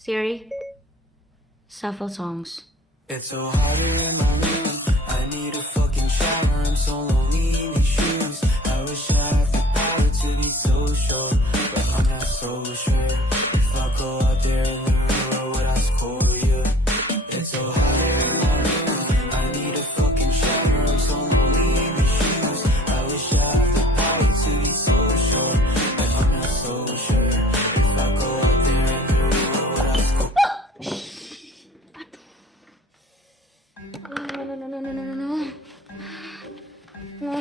Siri, shuffle songs. It's so hot here in my room. I need a fucking shower. I'm so lonely in your shoes. I wish I had the power to be so sure, but I'm not so sure. If I go out there in the real world, would I score you? It's so hot here in my room. I need a fucking shower. I'm so lonely in your shoes. I wish I had the power to be so sure, but I'm not so sure. If I go out there in the real world, would I score? No.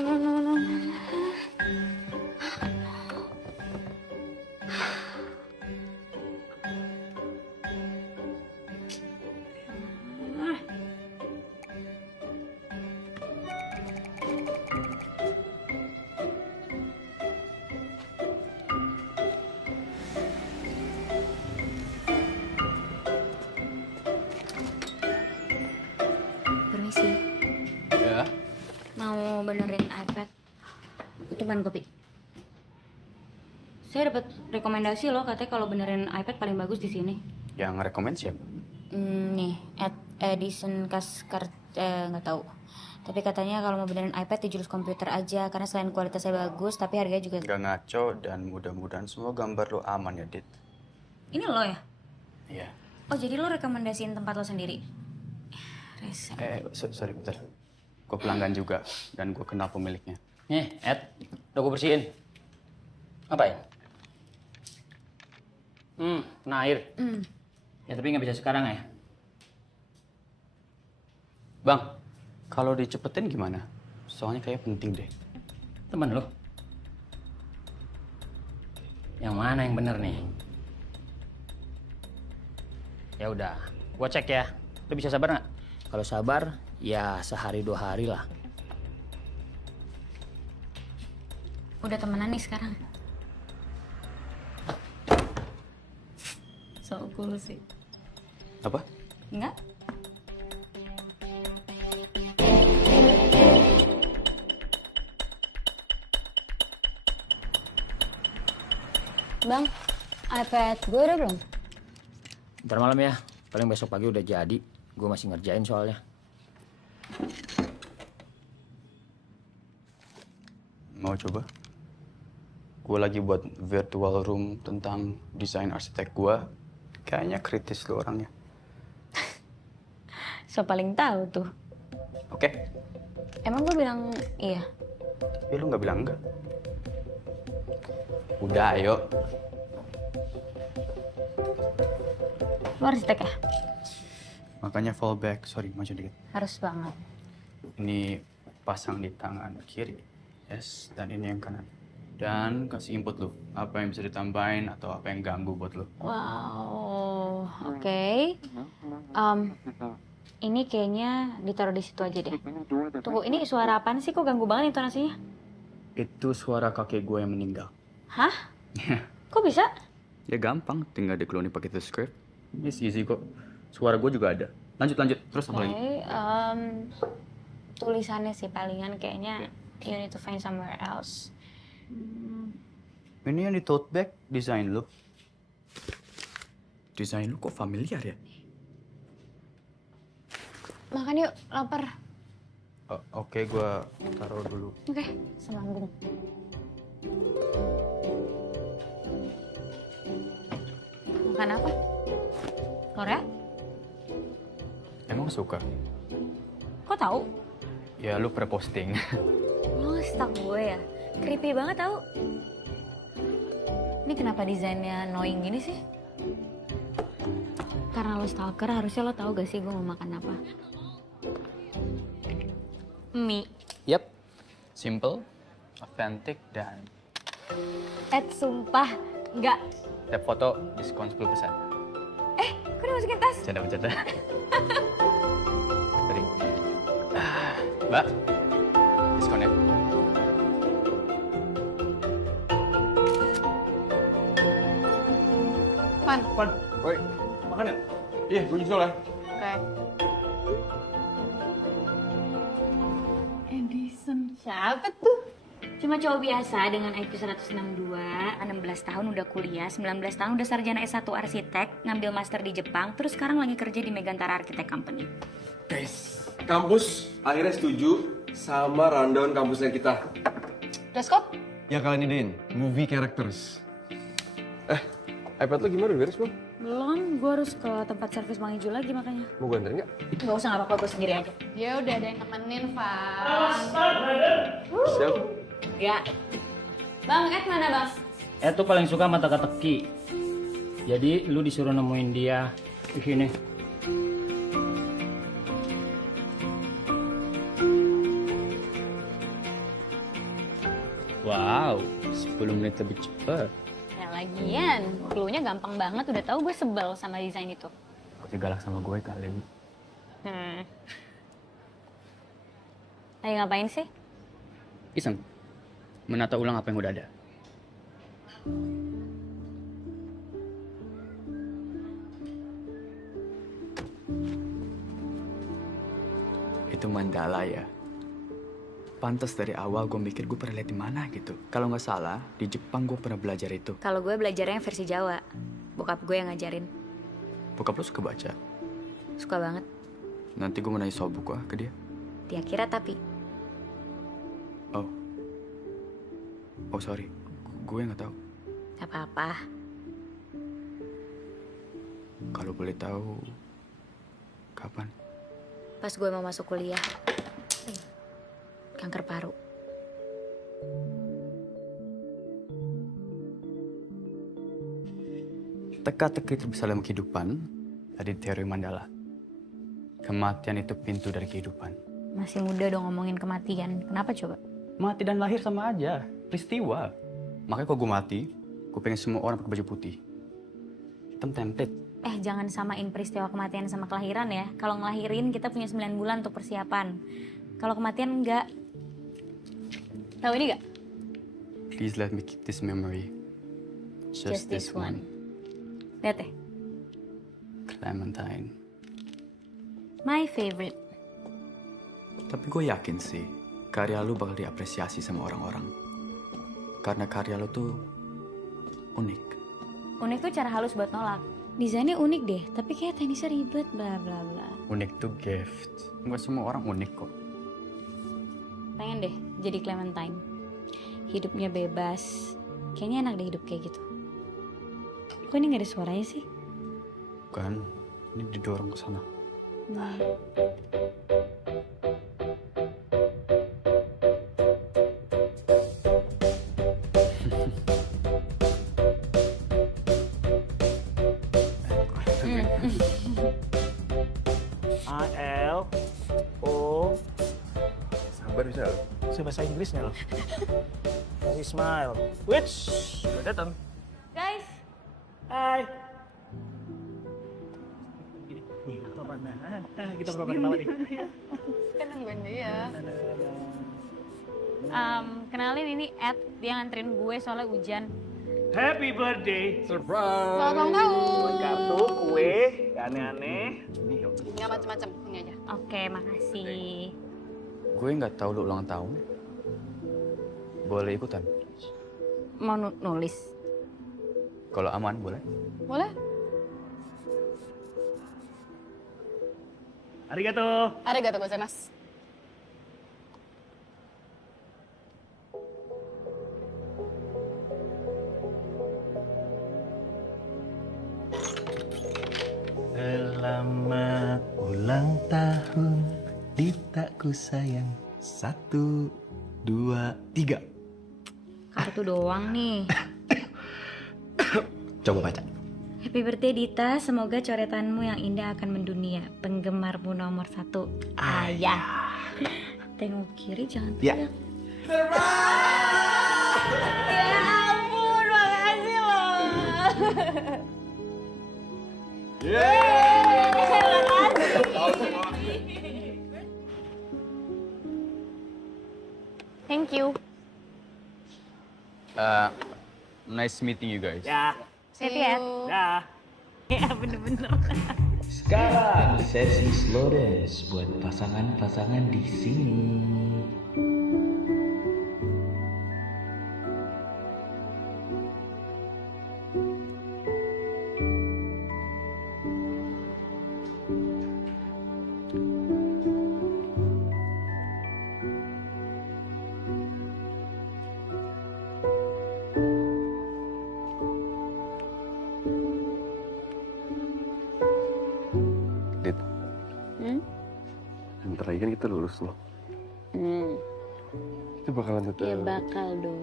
Permisi, Ya, mau benerin iPad. Teman kopi. Saya dapat rekomendasi loh, katanya kalau benerin iPad paling bagus di sini. yang rekomend siapa? Nih, Edison Kaskar, nggak tahu. Tapi katanya kalau mau benerin iPad di Jurus Komputer aja, karena selain kualitasnya bagus, tapi harganya juga. Gak ngaco dan mudah-mudahan semua gambar lo aman ya, Dit. Ini lo ya? Iya. Oh, jadi lo rekomendasiin tempat lo sendiri? Rese. Sorry, bentar. Gue pelanggan juga dan gue kenal pemiliknya. Nih, Ed, udah gue bersihin. Ngapain? Kena air. Ya tapi nggak bisa sekarang ya. Bang, kalau dicepetin gimana? Soalnya kayak penting deh. Temen lo. Yang mana yang bener nih? Ya udah, gua cek ya. Lo bisa sabar nggak? Kalau sabar, ya sehari 2 hari lah. Udah temenan nih sekarang. So cool sih. Apa? Enggak? Bang, iPad gue udah belum? Ntar malam ya, paling besok pagi udah jadi. Gue masih ngerjain soalnya. Mau coba? Gue lagi buat virtual room tentang desain arsitek gue. Kayaknya kritis lo orangnya. So paling tahu tuh. Oke? Emang gue bilang iya? Ya lu nggak bilang enggak? Udah, ayo. Lo arsitek ya? Makanya fallback. Sorry, maju dikit. Harus banget. Ini pasang di tangan kiri. Yes, dan ini yang kanan. Dan kasih input lu. Apa yang bisa ditambahin atau apa yang ganggu buat lu. Wow, oke. Ini kayaknya ditaruh di situ aja deh. Tunggu, ini suara apaan sih? Kok ganggu banget intonasinya? Itu suara kakek gue yang meninggal. Hah? Kok bisa? Ya gampang, tinggal diklonin pakai itu script. It's easy kok. Suara gue juga ada. Lanjut. Terus apa lagi? Tulisannya sih palingan kayaknya you need to find somewhere else. Ini yang di tote bag, desain lu. Desain lu kok familiar ya? Makan yuk, lapar. Oke, gue taruh dulu. Oke, semanggung. Makan apa? Korea? Emang suka? Kok tahu? Ya lu pre-posting. Lo nge-stalk gue ya? Creepy banget tau. Ini kenapa desainnya annoying gini sih? Karena lo stalker, harusnya lo tahu gak sih gue mau makan apa? Mie. Yep. Simple, authentic, dan Ed, sumpah. Nggak. tiap foto diskon 10%. Kok dimasukin tas? Bercanda. Tadi. Mbak, diskonnya. Pan. Woi, makan ya? Iya, gue nyusul ya. Oke. Edison. Siapa tuh? Cuma cowok biasa dengan IQ 162, 16 tahun udah kuliah, 19 tahun udah sarjana S1 arsitek, ngambil master di Jepang, terus sekarang lagi kerja di Megantara Architect Company. Guys, kampus akhirnya setuju sama rundown kampusnya kita. Dress code? Yang kalian idein, movie characters. iPad lo gimana, udah beres belum? Belum, gue harus ke tempat servis Bang Ijo lagi makanya. Mau gue anterin nggak? Gak usah, gak apa-apa, gue sendiri aja. Ya udah ada yang nemenin, Van. Siap. Ya. Bang, Ed mana bang? Tuh paling suka sama teka-teki. Jadi lu disuruh nemuin dia di sini. Wow, 10 menit lebih cepat. Ya lagian, clue-nya gampang banget. Udah tahu gue sebel sama desain itu. Kok galak sama gue kali. Lagi ngapain sih? Iseng. Menata ulang apa yang udah ada. Itu mandala ya. Pantas dari awal gue mikir gue pernah lihat di mana gitu. Kalau nggak salah, di Jepang gue pernah belajar itu. Kalau gue belajarnya versi Jawa. Bokap gue yang ngajarin. Bokap lo suka baca. Suka banget. Nanti gue mau nanya soal buku ke dia. Dia kira tapi. Oh sorry, gue nggak tahu. Gak apa-apa. Kalau boleh tahu, kapan? Pas gue mau masuk kuliah. Kanker paru. Teka-teki terbesar dalam kehidupan dari teori Mandala. Kematian itu pintu dari kehidupan. Masih muda dong ngomongin kematian. Kenapa coba? Mati dan lahir sama aja, peristiwa. Makanya kalau gue mati, gue pengen semua orang pakai baju putih. Hitam template. Jangan samain peristiwa kematian sama kelahiran ya. Kalau ngelahirin kita punya 9 bulan untuk persiapan. Kalau kematian enggak. Tahu ini gak? Please let me keep this memory. Just this one. Lihat deh. Clementine. My favorite. Tapi gue yakin sih, karya lu bakal diapresiasi sama orang-orang. Karena karya lu tuh unik. Unik tuh cara halus buat nolak. Desainnya unik deh, tapi kayak teknisnya ribet, bla bla bla. Unik tuh gift. Nggak semua orang unik kok. Pengen deh jadi Clementine. Hidupnya bebas. Kayaknya enak deh hidup kayak gitu. Kok ini gak ada suaranya sih? Kan, ini didorong ke sana. A-L-O. Sabar bisa. Bisa bahasa Inggrisnya loh. Kasih smile. Which? Udah datang. Guys, Hai. Kita ketawa nih. Kan gue dia. kenalin ini Ed. Dia nganterin gue soalnya hujan. Happy birthday. Surprise. Selamat ulang tahun. Kartu, kue, aneh-aneh. Nggak macem-macem, ini aja. Oke, makasih. Gue nggak tahu lu ulang tahun. Boleh ikutan? Mau nulis? Kalau aman, boleh? Boleh? Arigato. Arigatou gozaimasu. Selamat ulang tahun Ditaku sayang. 1, 2, 3. Kartu doang nih. Coba baca. Happy birthday Dita, semoga coretanmu yang indah akan mendunia. Penggemarmu nomor 1, Ayah. Tengok kiri, jangan Ya. teriak. Ya ampun, makasih loh. Thank you. Nice meeting you guys. Ya. Happy ya? Dah. Ya bener-bener. Sekarang sesi slow dance buat pasangan-pasangan di sini. kan kita lulus nih. Kita bakalan tetap Ya bakal dong.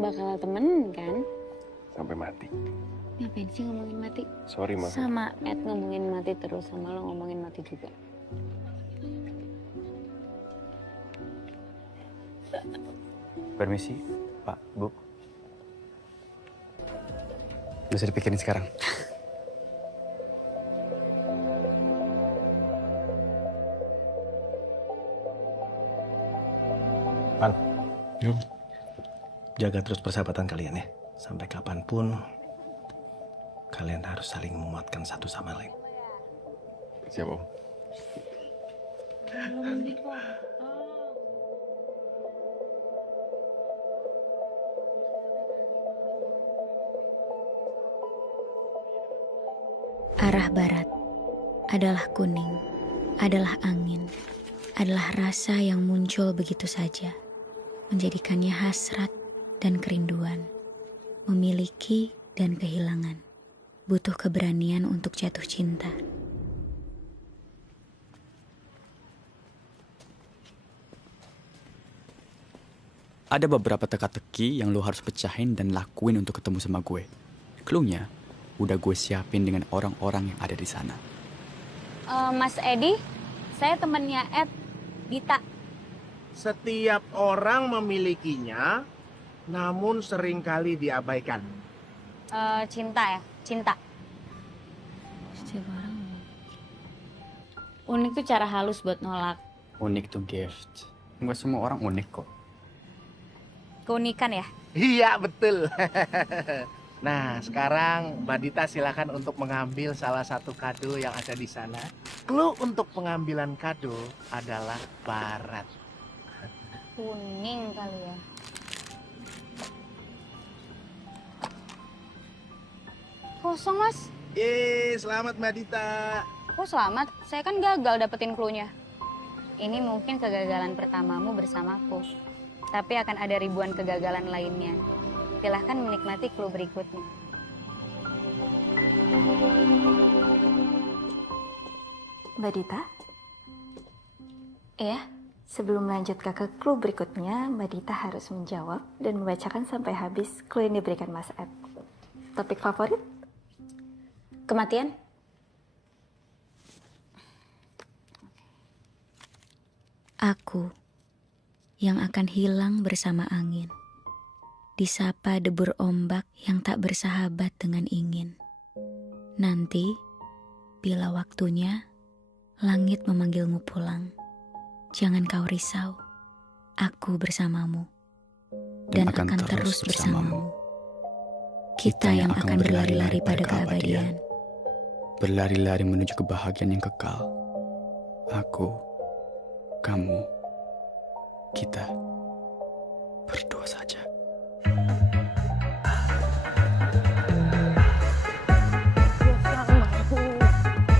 Bakal temen kan? sampai mati. Ngapain sih ngomongin mati? Sorry, Ma. Sama Ed ngomongin mati terus, sama lo ngomongin mati juga. Permisi, Pak, Bu. Bisa dipikirin sekarang. Pan, jaga terus persahabatan kalian ya. Sampai kapanpun, kalian harus saling menguatkan satu sama lain. Siap, Om. Arah barat adalah kuning, adalah angin, adalah rasa yang muncul begitu saja, menjadikannya hasrat dan kerinduan, memiliki dan kehilangan, butuh keberanian untuk jatuh cinta. Ada beberapa teka-teki yang lo harus pecahin dan lakuin untuk ketemu sama gue. Clue-nya udah gue siapin dengan orang-orang yang ada di sana. Mas Edi, saya temannya Ed, Dita. Setiap orang memilikinya, namun seringkali diabaikan. Cinta ya, cinta. Setiap orang. Unik tuh cara halus buat nolak. Unik tuh gift. Nggak semua orang unik kok. Keunikan ya? Iya, betul. Nah, sekarang Mbak Dita silakan untuk mengambil salah satu kado yang ada di sana. Clue untuk pengambilan kado adalah barat. Kuning kali ya. Kosong, Mas. Selamat Mbak Dita. Kok selamat? Saya kan gagal dapetin clue-nya. Ini mungkin kegagalan pertamamu bersamaku. Tapi akan ada ribuan kegagalan lainnya. Silahkan menikmati clue berikutnya. Mbak Dita? Iya? Sebelum lanjut ke clue berikutnya, Mbak Dita harus menjawab dan membacakan sampai habis clue yang diberikan Mas Ed. Topik favorit? Kematian? Aku yang akan hilang bersama angin, disapa debur ombak yang tak bersahabat dengan ingin. Nanti, bila waktunya, langit memanggilmu pulang. Jangan kau risau, aku bersamamu. Dan akan terus bersamamu. Kita yang akan berlari-lari pada keabadian. Berlari-lari menuju kebahagiaan yang kekal. Aku, kamu, kita berdua saja.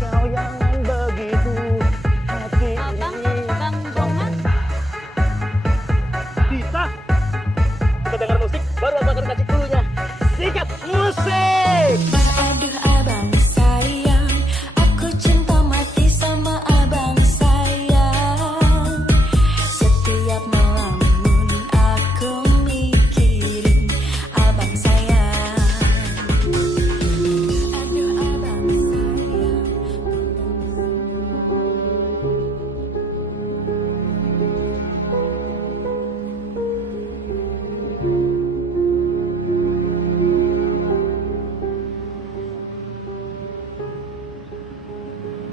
Kau jangan begitu hati ini. Bang Bongan? Dita, kita dengar musik, baru abang akan kasih clue-nya. Sikat musik! Aduh abang sayang, aku cinta mati sama abang sayang. Setiap malam aku mikirin abang sayang. Aduh abang sayang.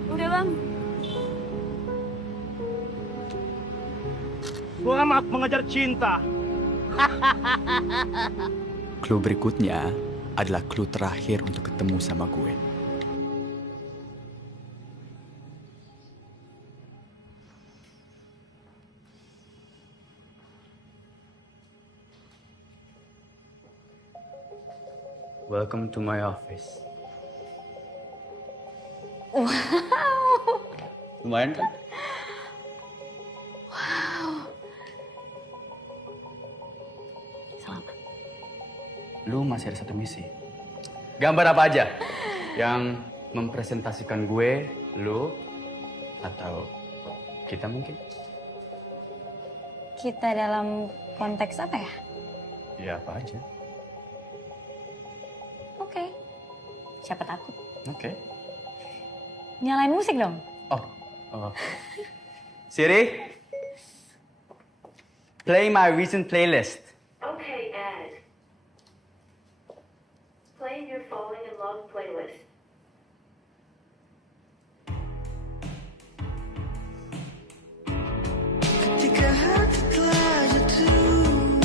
Udah bang. Selamat mengejar cinta. Clue berikutnya adalah clue terakhir untuk ketemu sama gue. Welcome to my office. Wow. Lumayan kan? Selamat. Lu masih ada satu misi. Gambar apa aja yang mempresentasikan gue, lu, atau Kita mungkin? Kita dalam konteks apa ya? Ya apa aja. Oke. Siapa takut? Oke. Nyalain musik dong. Oh. Siri, play my recent playlist. Okay, Ed. Play your Falling in Love playlist. Ketika hati telah jatuh,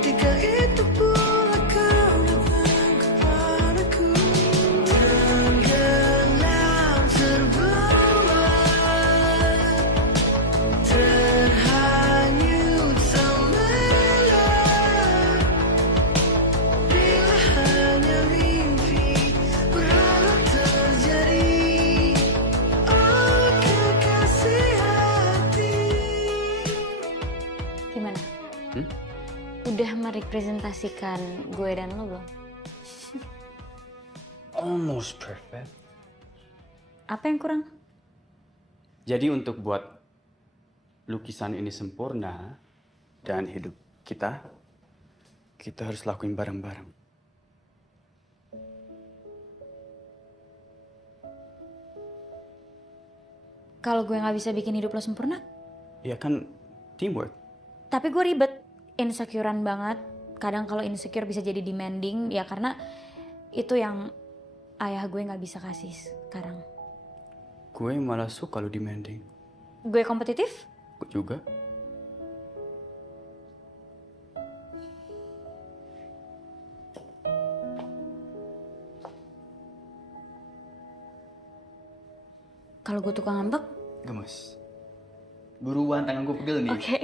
ketika itu pula kau datang kepadaku, tenggelam terbawa, terhanyut sembilan. Bila hanya mimpi berharap terjadi, oh kekasih hati. Gimana? Udah merepresentasikan gue dan lo belum? Almost perfect. Apa yang kurang? Jadi untuk buat lukisan ini sempurna dan hidup kita harus lakuin bareng-bareng. Kalau gue nggak bisa bikin hidup lo sempurna, Ya kan teamwork. tapi gue ribet, insecurean banget. Kadang kalau insecure bisa jadi demanding, ya karena itu yang ayah gue nggak bisa kasih sekarang. Gue malah suka lu demanding. Gue kompetitif? Gue juga. Kalau gue tukang ngambek? Gemes. Buruan, tangan gue pegel nih. Oke.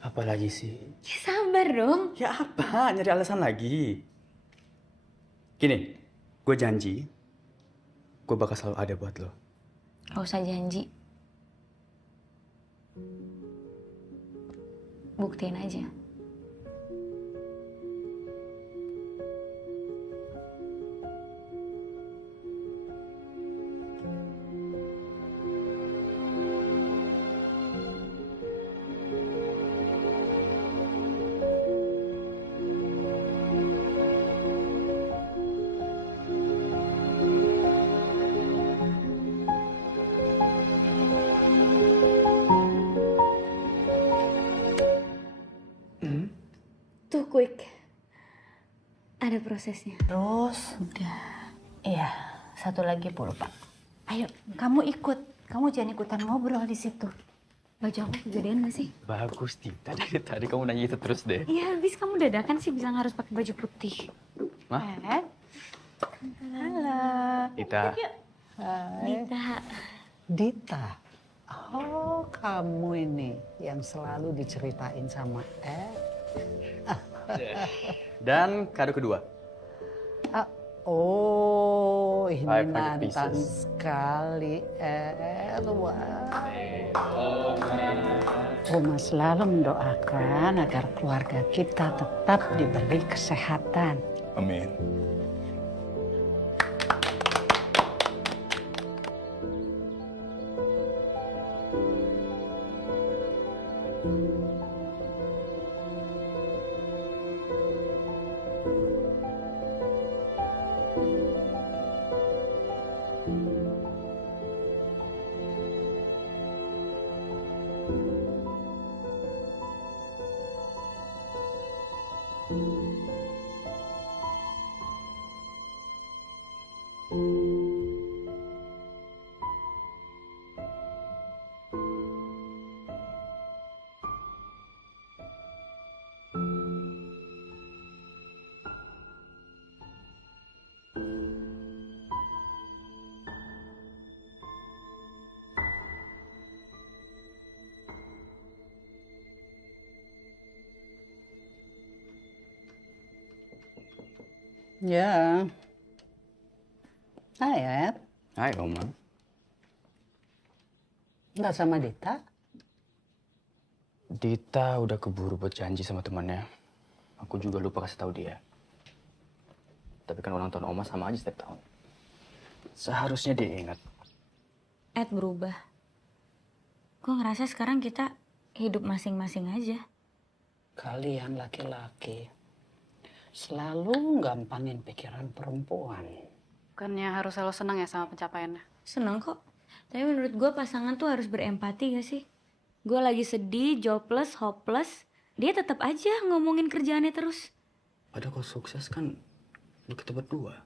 Apa lagi sih? Ya sabar dong. Ya apa? Nyari alasan lagi. Gini, gue janji, gue bakal selalu ada buat lo. Gak usah janji. Buktiin aja. Tuh quick. Ada prosesnya. Terus, iya, satu lagi Bu lupa. Ayo, kamu ikut. Kamu jangan ikutan ngobrol di situ. Baju aku kegedean gak sih? Bagus, Tita. Dari tadi kamu nanya itu terus deh. Iya, habis kamu dadakan sih bilang harus pakai baju putih. Mah? Halo. Tita. Dita. Dita. Oh, kamu ini yang selalu diceritain sama Dan kado kedua. Oh, ini 500 mantan pieces. sekali, Wah. Oma selalu mendoakan agar keluarga kita tetap diberi kesehatan. Amin. Ya. Hai, Ed. Hai, Oma. Nggak sama Dita? Dita udah keburu buat janji sama temannya. Aku juga lupa kasih tahu dia. Tapi kan ulang tahun Oma sama aja setiap tahun. Seharusnya dia ingat. Ed berubah. Gue ngerasa sekarang kita hidup masing-masing aja. Kalian laki-laki selalu gampangin pikiran perempuan. Bukannya harus selalu senang ya sama pencapaiannya? Seneng kok. Tapi menurut gue pasangan tuh harus berempati gak sih? Gue lagi sedih, jobless, hopeless. Dia tetap aja ngomongin kerjaannya terus. Padahal kalau sukses kan lu kita berdua.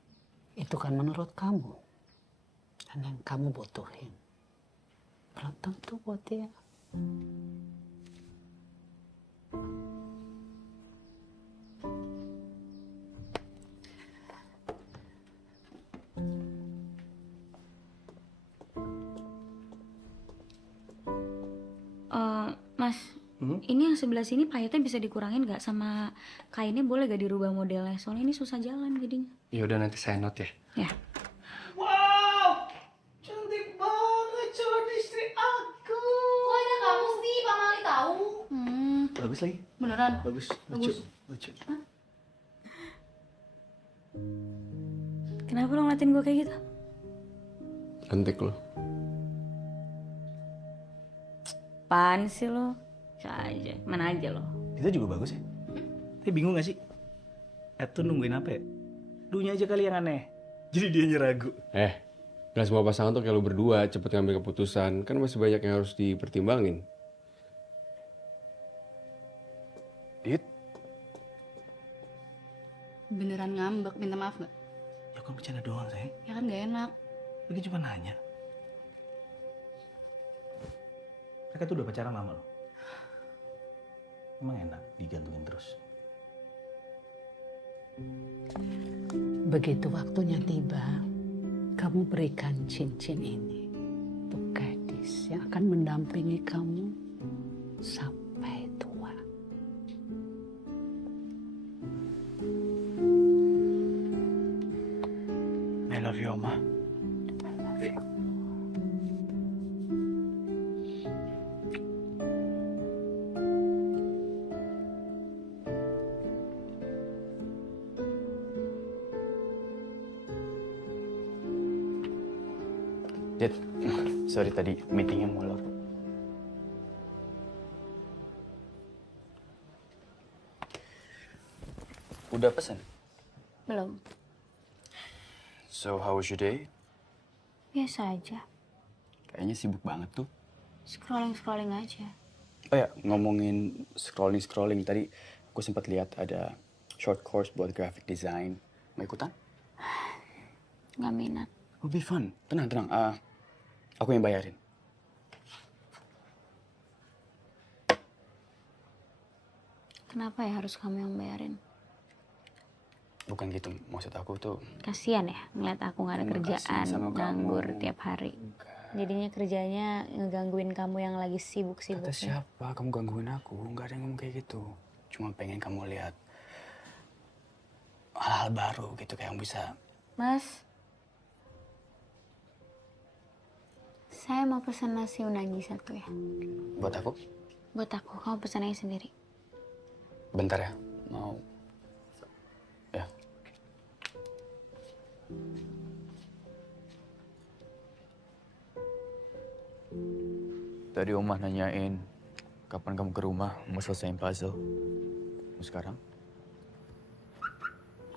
Itu kan menurut kamu. Dan yang kamu butuhin. Belum tentu buat dia. Mas, ini yang sebelah sini payetnya bisa dikurangin gak? Sama kainnya boleh gak dirubah modelnya? Soalnya ini susah jalan jadinya. Ya udah nanti saya note ya. Ya. Wow, cantik banget calon istri aku. Kok ada kamu sih, Pak Mali tahu? Bagus lagi. Beneran? Bagus. Bagus. Lucu. Kenapa lo ngeliatin gue kayak gitu? Cantik lo. Apaan sih lo? Bisa aja, mana aja lo. Itu juga bagus ya. Tapi bingung gak sih? Ed tuh nungguin apa ya? Dunya aja kali yang aneh. Jadi dia ragu. Gak semua pasangan tuh kayak lu berdua cepet ngambil keputusan. Kan masih banyak yang harus dipertimbangin. Dit. Beneran ngambek, minta maaf gak? Ya kan bercanda doang sayang. Ya kan gak enak. Lagi cuma nanya. Mereka tuh udah pacaran lama loh. Emang enak digantungin terus. Begitu waktunya tiba, kamu berikan cincin ini untuk gadis yang akan mendampingi kamu sampai tua. I love you, Oma. Dit, sorry tadi meetingnya molor. Udah pesan? Belum. So, how was your day? Biasa aja. Kayaknya sibuk banget tuh. Scrolling aja. Oh ya, ngomongin scrolling tadi, aku sempat lihat ada short course buat graphic design. Mau ikutan? Nggak minat. Will be fun. Tenang. Aku yang bayarin. Kenapa ya harus kamu yang bayarin? Bukan gitu, maksud aku tuh. Kasian ya ngeliat aku nggak ada Enggak, kerjaan, kasihan sama nganggur kamu. tiap hari. Jadinya kerjanya ngegangguin kamu yang lagi Kata sibuk-sibuknya. siapa kamu gangguin aku? Nggak ada yang ngomong kayak gitu. Cuma pengen kamu lihat hal-hal baru gitu kayak yang bisa. Mas, saya mau pesan nasi unagi satu ya. Buat aku? Buat aku, kamu pesan aja sendiri. Bentar ya, mau. Ya. Tadi Omah nanyain kapan kamu ke rumah mau selesaiin puzzle. Mau sekarang?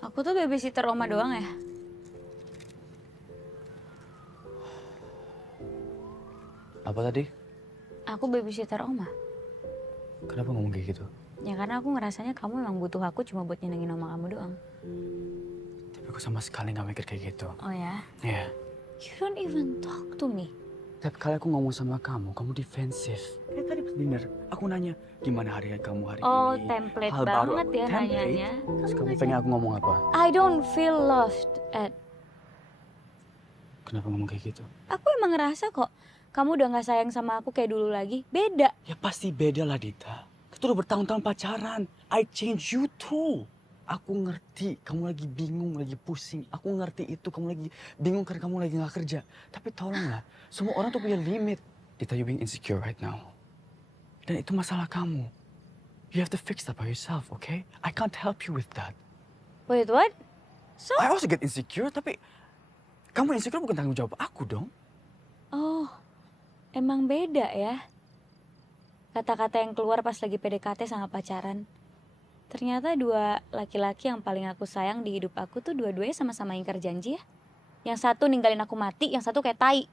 Aku tuh babysitter Oma doang ya. Apa tadi? Aku babysitter Oma. Kenapa ngomong kayak gitu? Ya karena aku ngerasanya kamu memang butuh aku cuma buat nyenengin Oma kamu doang. Tapi aku sama sekali nggak mikir kayak gitu. Oh ya? Iya. You don't even talk to me. Tiap kali aku ngomong sama kamu defensif. Kayak tadi pas dinner, aku nanya, gimana hari kamu hari Oh, ini? template Hal baru banget apa? ya Template? nanyanya. Terus kamu pengen aku ngomong apa? I don't feel loved, Ed. Kenapa ngomong kayak gitu? Aku emang ngerasa kok kamu udah gak sayang sama aku kayak dulu lagi. Beda. Ya pasti beda lah, Dita. Kita udah bertahun-tahun pacaran. I change you too. Aku ngerti kamu lagi bingung, lagi pusing. Aku ngerti itu kamu lagi bingung karena kamu lagi gak kerja. Tapi tolonglah, semua orang tuh punya limit. Dita, you being insecure right now. Dan itu masalah kamu. You have to fix that by yourself, okay? I can't help you with that. Wait, what? So? I also get insecure, tapi kamu insecure bukan tanggung jawab aku dong. Oh, emang beda ya? Kata-kata yang keluar pas lagi PDKT sama pacaran. Ternyata dua laki-laki yang paling aku sayang di hidup aku tuh dua-duanya sama-sama ingkar janji ya. Yang satu ninggalin aku mati, yang satu kayak tai.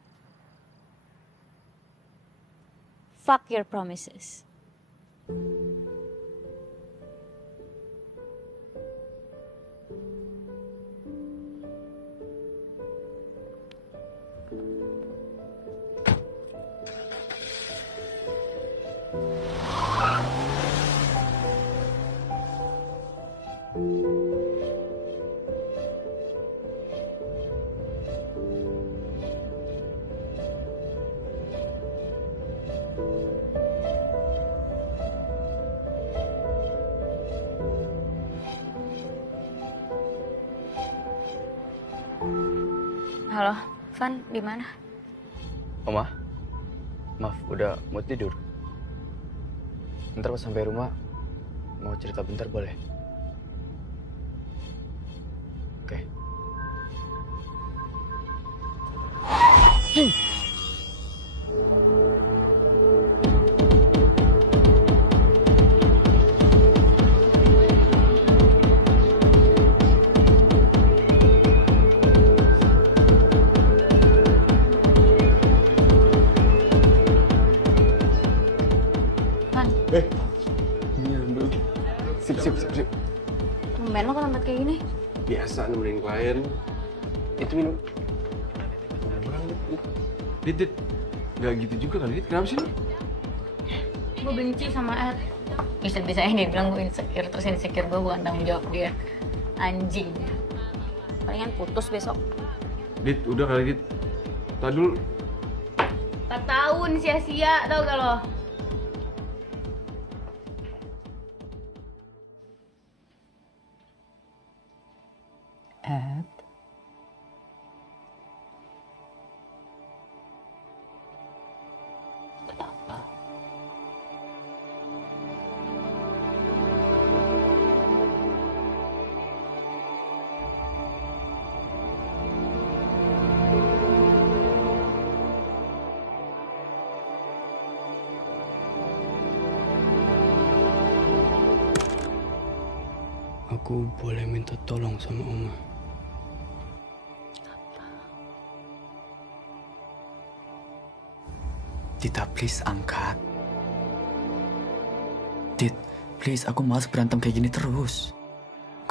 Fuck your promises. Halo, Van, di mana? Oma, maaf udah mau tidur. Ntar pas sampai rumah mau cerita bentar boleh? Oke. Ini ambil. Sip. Tumben lo ke tempat kayak gini? Biasa nemenin klien. Itu minum. Dit. Gak gitu juga kali, Dit. Kenapa sih lo? Gue benci sama Ed. Bisa-bisanya dia bilang gue insecure, terus insecure gue bukan tanggung jawab dia. Anjing. Palingan putus besok. Dit, udah kali, Dit. Tadi dulu. 4 tahun sia-sia, tau gak lo? Ed, Aku boleh minta tolong sama Oma? Tita, please angkat. Tit, please, aku malas berantem kayak gini terus.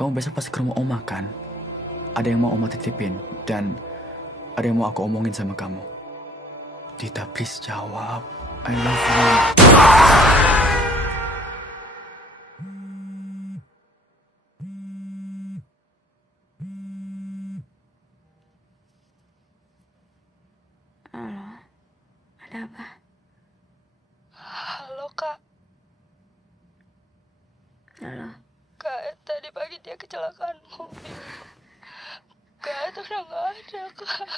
Kamu besok pasti ke rumah Oma kan? Ada yang mau Oma titipin, dan ada yang mau aku omongin sama kamu. Tita, please jawab. I love you. Halo, ada apa? Halo Kak. Halo. Kak, tadi pagi dia kecelakaan mobil. Kak, udah nggak ada Kak.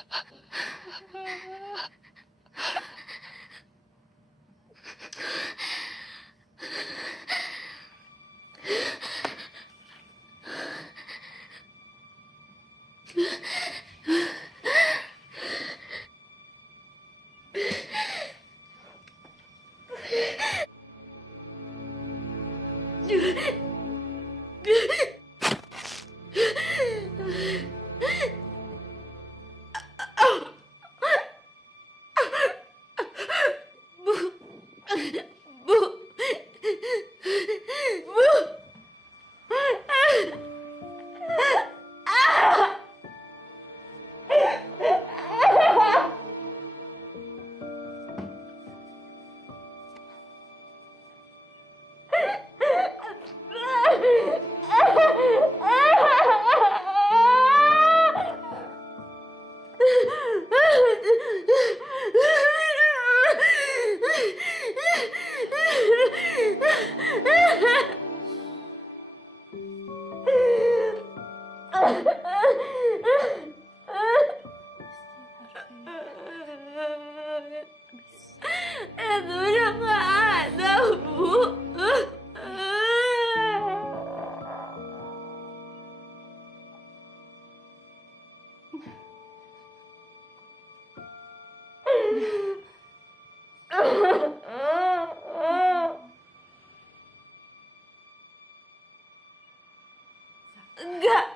Enggak.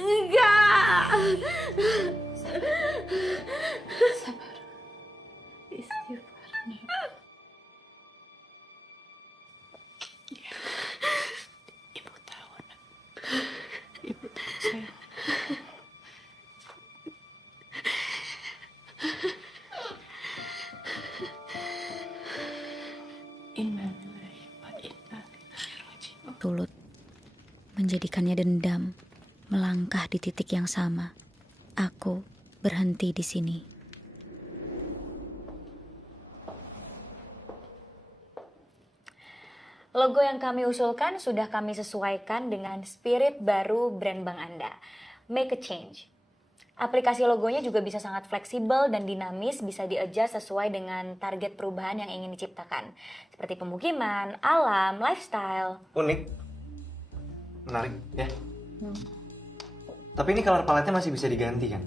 Enggak. Sabar. Istighfar. Ibu tahu, Nak. Ibu tahu, sayang. Tulut, menjadikannya dendam, melangkah di titik yang sama. Aku berhenti di sini. Logo yang kami usulkan sudah kami sesuaikan dengan spirit baru brand Bank Anda. Make a change. Aplikasi logonya juga bisa sangat fleksibel dan dinamis, bisa di-adjust sesuai dengan target perubahan yang ingin diciptakan. Seperti pemukiman, alam, lifestyle. Unik. Menarik, ya. Tapi ini color palette-nya masih bisa diganti kan?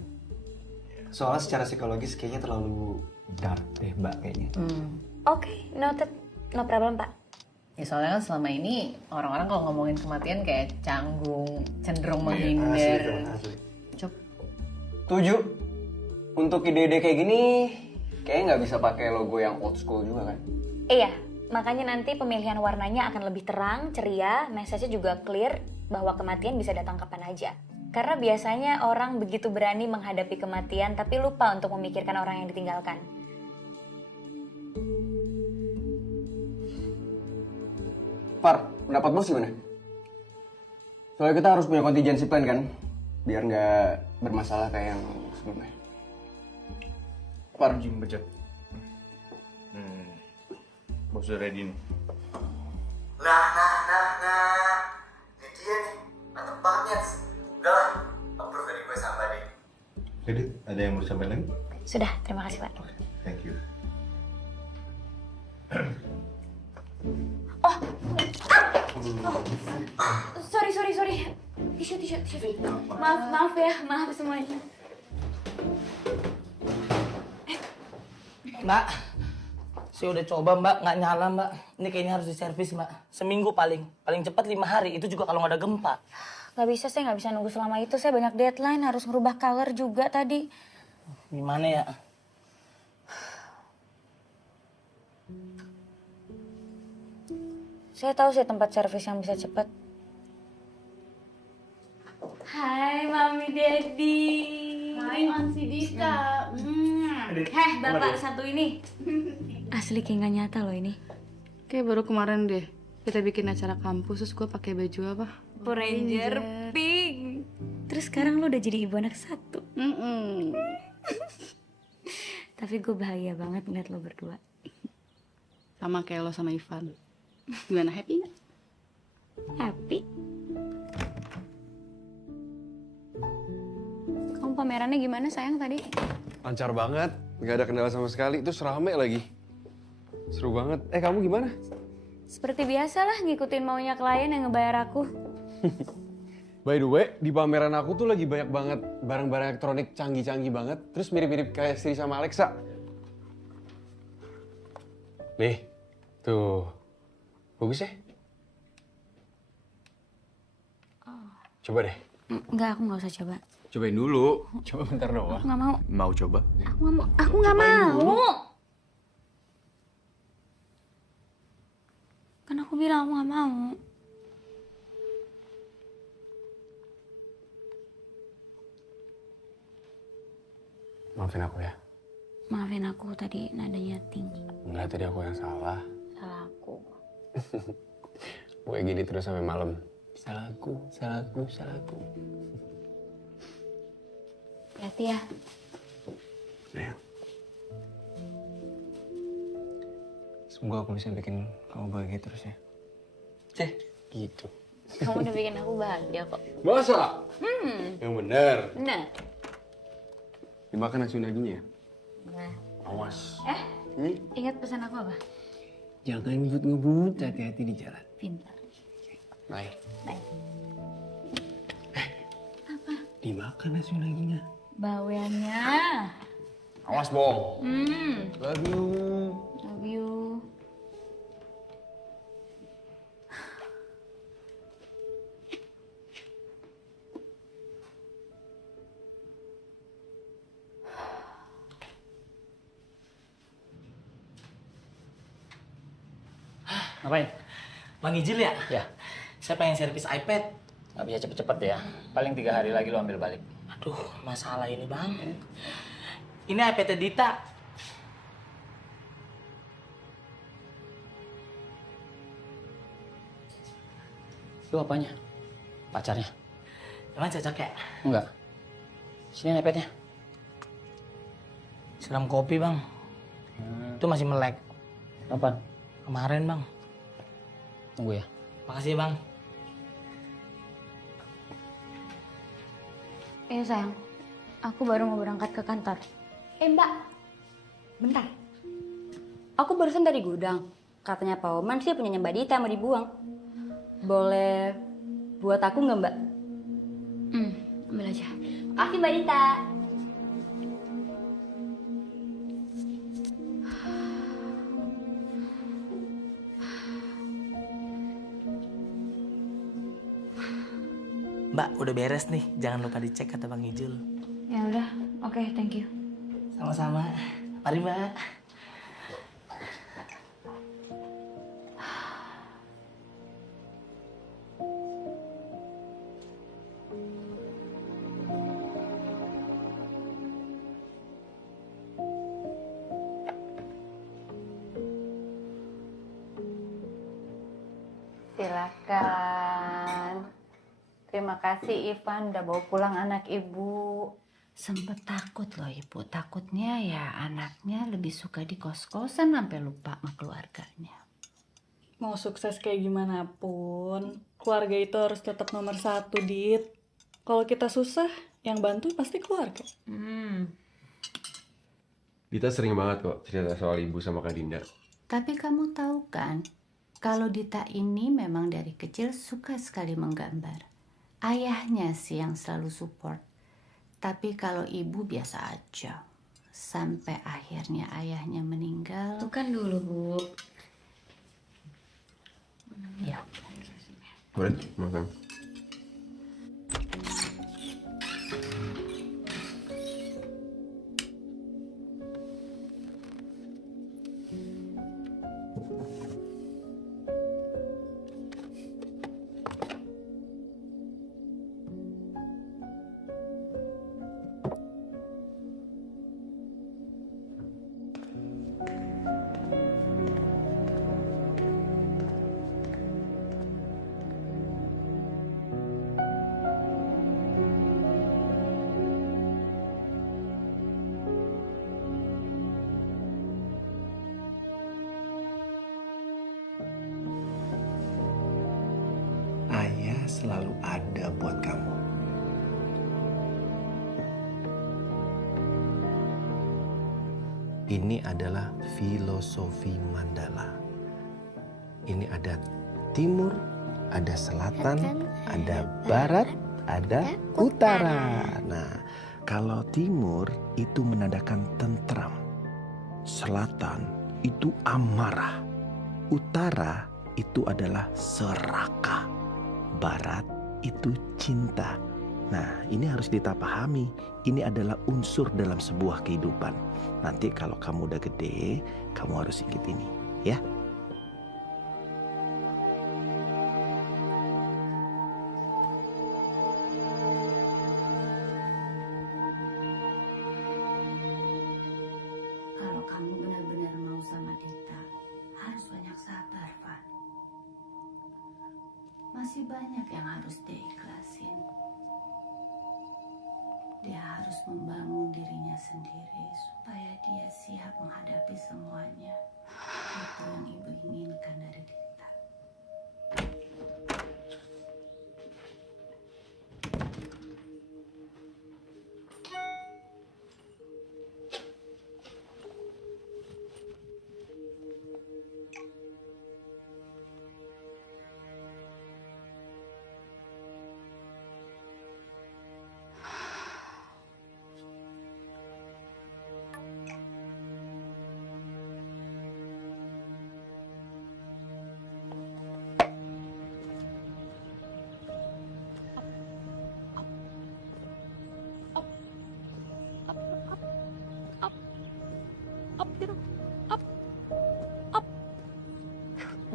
Soalnya secara psikologis kayaknya terlalu dark deh, Mbak, kayaknya. Oke, noted. No problem, Pak. Ya soalnya kan selama ini orang-orang kalau ngomongin kematian kayak canggung, cenderung Iya, menghindar. asli. Setuju. Untuk ide-ide kayak gini, kayaknya nggak bisa pakai logo yang old school juga kan? Iya, makanya nanti pemilihan warnanya akan lebih terang, ceria, message-nya juga clear bahwa kematian bisa datang kapan aja. Karena biasanya orang begitu berani menghadapi kematian tapi lupa untuk memikirkan orang yang ditinggalkan. Par, pendapat bos gimana? Soalnya kita harus punya contingency plan kan? Biar nggak bermasalah kayak yang sebelumnya. Par, Jim budget. Bos udah ready nih. Nah. Ini dia nih. Mantep banget. Udah lah. Approve dari gue sama deh. Jadi, ada yang mau disampaikan lagi? Sudah, terima kasih, Pak. Thank you. Sorry. Tisu. Maaf ya, maaf semuanya. Mbak, saya udah coba Mbak, nggak nyala Mbak. Ini kayaknya harus diservis Mbak. Seminggu paling cepat 5 hari. Itu juga kalau nggak ada gempa. Gak bisa, saya nggak bisa nunggu selama itu. Saya banyak deadline, harus ngerubah color juga tadi. Gimana ya? Saya tahu sih tempat servis yang bisa cepat. Hai Mami Daddy. Hai Mansi Dita. Bapak satu ini. Asli kayak gak nyata loh ini. Kayak baru kemarin deh kita bikin acara kampus terus gue pakai baju apa? Power Ranger pink. Terus sekarang lo udah jadi ibu anak satu. Tapi gue bahagia banget ngeliat lo berdua. Sama kayak lo sama Ivan. Gimana, happy nggak? Happy. Kamu pamerannya gimana sayang tadi? Lancar banget, nggak ada kendala sama sekali. Terus rame lagi. Seru banget. Kamu gimana? Seperti biasa lah ngikutin maunya klien yang ngebayar aku. By the way, di pameran aku tuh lagi banyak banget barang-barang elektronik canggih-canggih banget. Terus mirip-mirip kayak Siri sama Alexa. Nih, tuh. Bagus ya? Coba deh. Enggak, aku nggak usah coba. Cobain dulu. Coba bentar Aku doang. nggak mau. Mau coba? Aku nggak mau. Kan aku bilang aku nggak mau. Maafin aku ya. Maafin aku tadi nadanya tinggi. Enggak, tadi aku yang salah. Salah aku. Gue gini terus sampai malam. Salahku. Hati ya. Sayang. Semoga aku bisa bikin kamu bahagia terus ya. Gitu. Kamu udah bikin aku bahagia kok. Masa? Yang bener. Bener. Dimakan nasi unaginya ya? Nah. Awas. Ingat pesan aku apa? Jangan ngebut-ngebut, hati-hati di jalan. Pintar. Bye. Bye. Dimakan nasi unaginya. Baweannya. Awas, Bong. Love you. Love you. Ngapain? Bang Ijil ya? Ya. Saya pengen servis iPad. Nggak bisa cepet-cepet ya. Paling 3 hari lagi lo ambil balik. Aduh, masalah ini bang. Ini iPad Dita. Lu apanya? Pacarnya? Emang cocok ya? Enggak. Sini iPad-nya. Siram kopi bang. Itu masih melek. Kapan? Kemarin bang. Tunggu ya. Makasih ya bang. Sayang, aku baru mau berangkat ke kantor. Mbak, bentar. Aku barusan dari gudang. Katanya Pak Oman sih punya Mbak Dita mau dibuang. Boleh buat aku nggak Mbak? Ambil aja. Makasih Mbak Dita. Mbak, udah beres nih. Jangan lupa dicek kata Bang Ijul. Ya udah, oke, thank you. Sama-sama. Mari Mbak. Silakan. Terima kasih Ivan udah bawa pulang anak ibu. Sempet takut loh ibu, takutnya ya anaknya lebih suka di kos-kosan sampai lupa sama keluarganya. Mau sukses kayak gimana pun, keluarga itu harus tetap nomor 1, Dit. Kalau kita susah, yang bantu pasti keluarga. Dita sering banget kok cerita soal ibu sama Kak Dinda. Tapi kamu tahu kan, kalau Dita ini memang dari kecil suka sekali menggambar. Ayahnya sih yang selalu support. Tapi kalau ibu biasa aja. Sampai akhirnya ayahnya meninggal. Itu kan dulu, Bu. Ya. Boleh, makan. Ayah selalu ada buat kamu. Ini adalah filosofi Mandala. Ini ada timur, ada selatan, ada barat, ada utara. Nah, kalau timur itu menandakan tentram. Selatan itu amarah. Utara itu adalah serakah. Barat itu cinta. Nah, ini harus kita pahami. Ini adalah unsur dalam sebuah kehidupan. Nanti kalau kamu udah gede, kamu harus ingat ini, ya. Kalau kamu benar-benar mau sama Dita, harus banyak sabar, Van. Masih banyak yang harus dia ikhlasin. Dia harus membangun dirinya sendiri supaya dia siap menghadapi semuanya. Itu yang ibu inginkan dari Dita.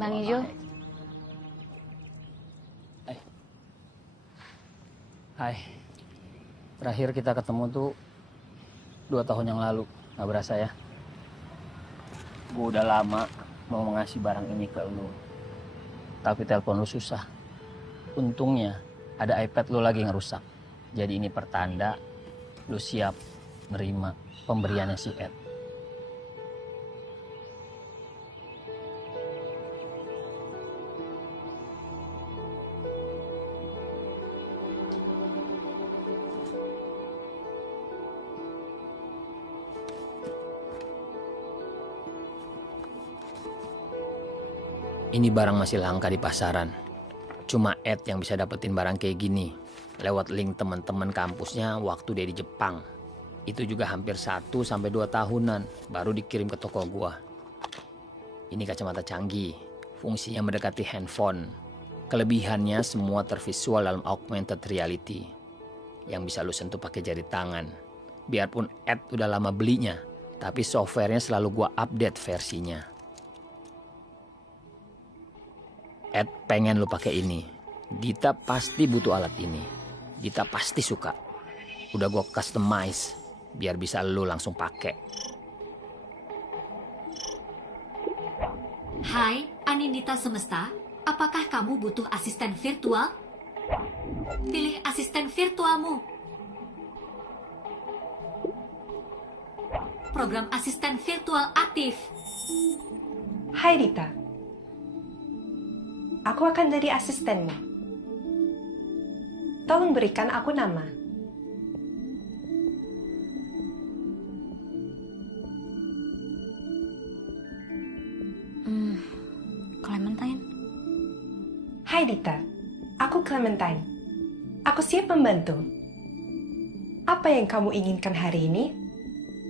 Bang Ijul. Hai. Terakhir kita ketemu tuh 2 tahun yang lalu. Gak berasa ya. Gue udah lama mau ngasih barang ini ke lu. Tapi telepon lu susah. Untungnya ada iPad lu lagi ngerusak. Jadi ini pertanda lu siap nerima pemberiannya si Ed. Ini barang masih langka di pasaran. Cuma Ed yang bisa dapetin barang kayak gini. Lewat link teman-teman kampusnya waktu dia di Jepang. Itu juga hampir 1-2 tahunan baru dikirim ke toko gua. Ini kacamata canggih. Fungsinya mendekati handphone. Kelebihannya semua tervisual dalam augmented reality. Yang bisa lu sentuh pakai jari tangan. Biarpun Ed udah lama belinya. Tapi softwarenya selalu gua update versinya. Ed pengen lu pakai ini. Dita pasti butuh alat ini. Dita pasti suka. Udah gua customize biar bisa lu langsung pakai. Hai, Anindita Semesta. Apakah kamu butuh asisten virtual? Pilih asisten virtualmu. Program asisten virtual aktif. Hai Dita. Aku akan jadi asistenmu. Tolong berikan aku nama. Clementine. Hai Dita, aku Clementine. Aku siap membantu. Apa yang kamu inginkan hari ini?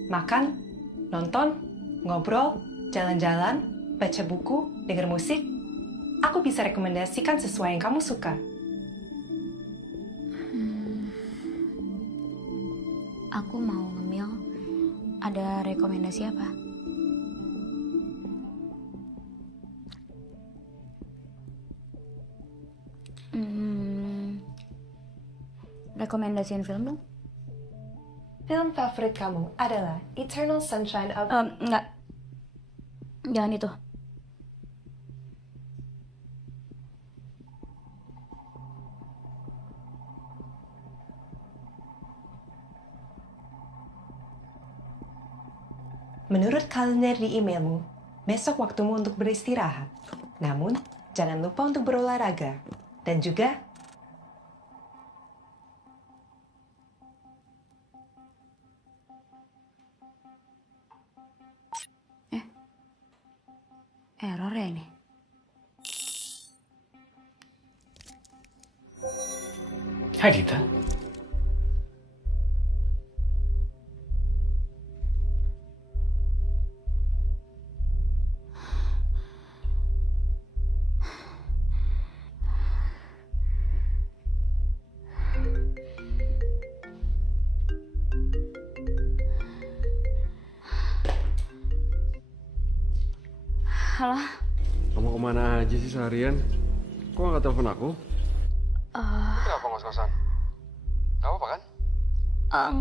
Makan, nonton, ngobrol, jalan-jalan, baca buku, dengar musik? Aku bisa rekomendasikan sesuai yang kamu suka. Aku mau ngemil. Ada rekomendasi apa? Rekomendasiin film dong. Film favorit kamu adalah Eternal Sunshine of... Enggak. Jangan itu. Menurut kalender di emailmu, besok waktumu untuk beristirahat. Namun, jangan lupa untuk berolahraga. Dan juga... Error ya ini? Hai Dita. Halo? Kamu kemana aja sih seharian? Kok nggak telepon aku? Kenapa ngos-ngosan? Gak apa-apa kan?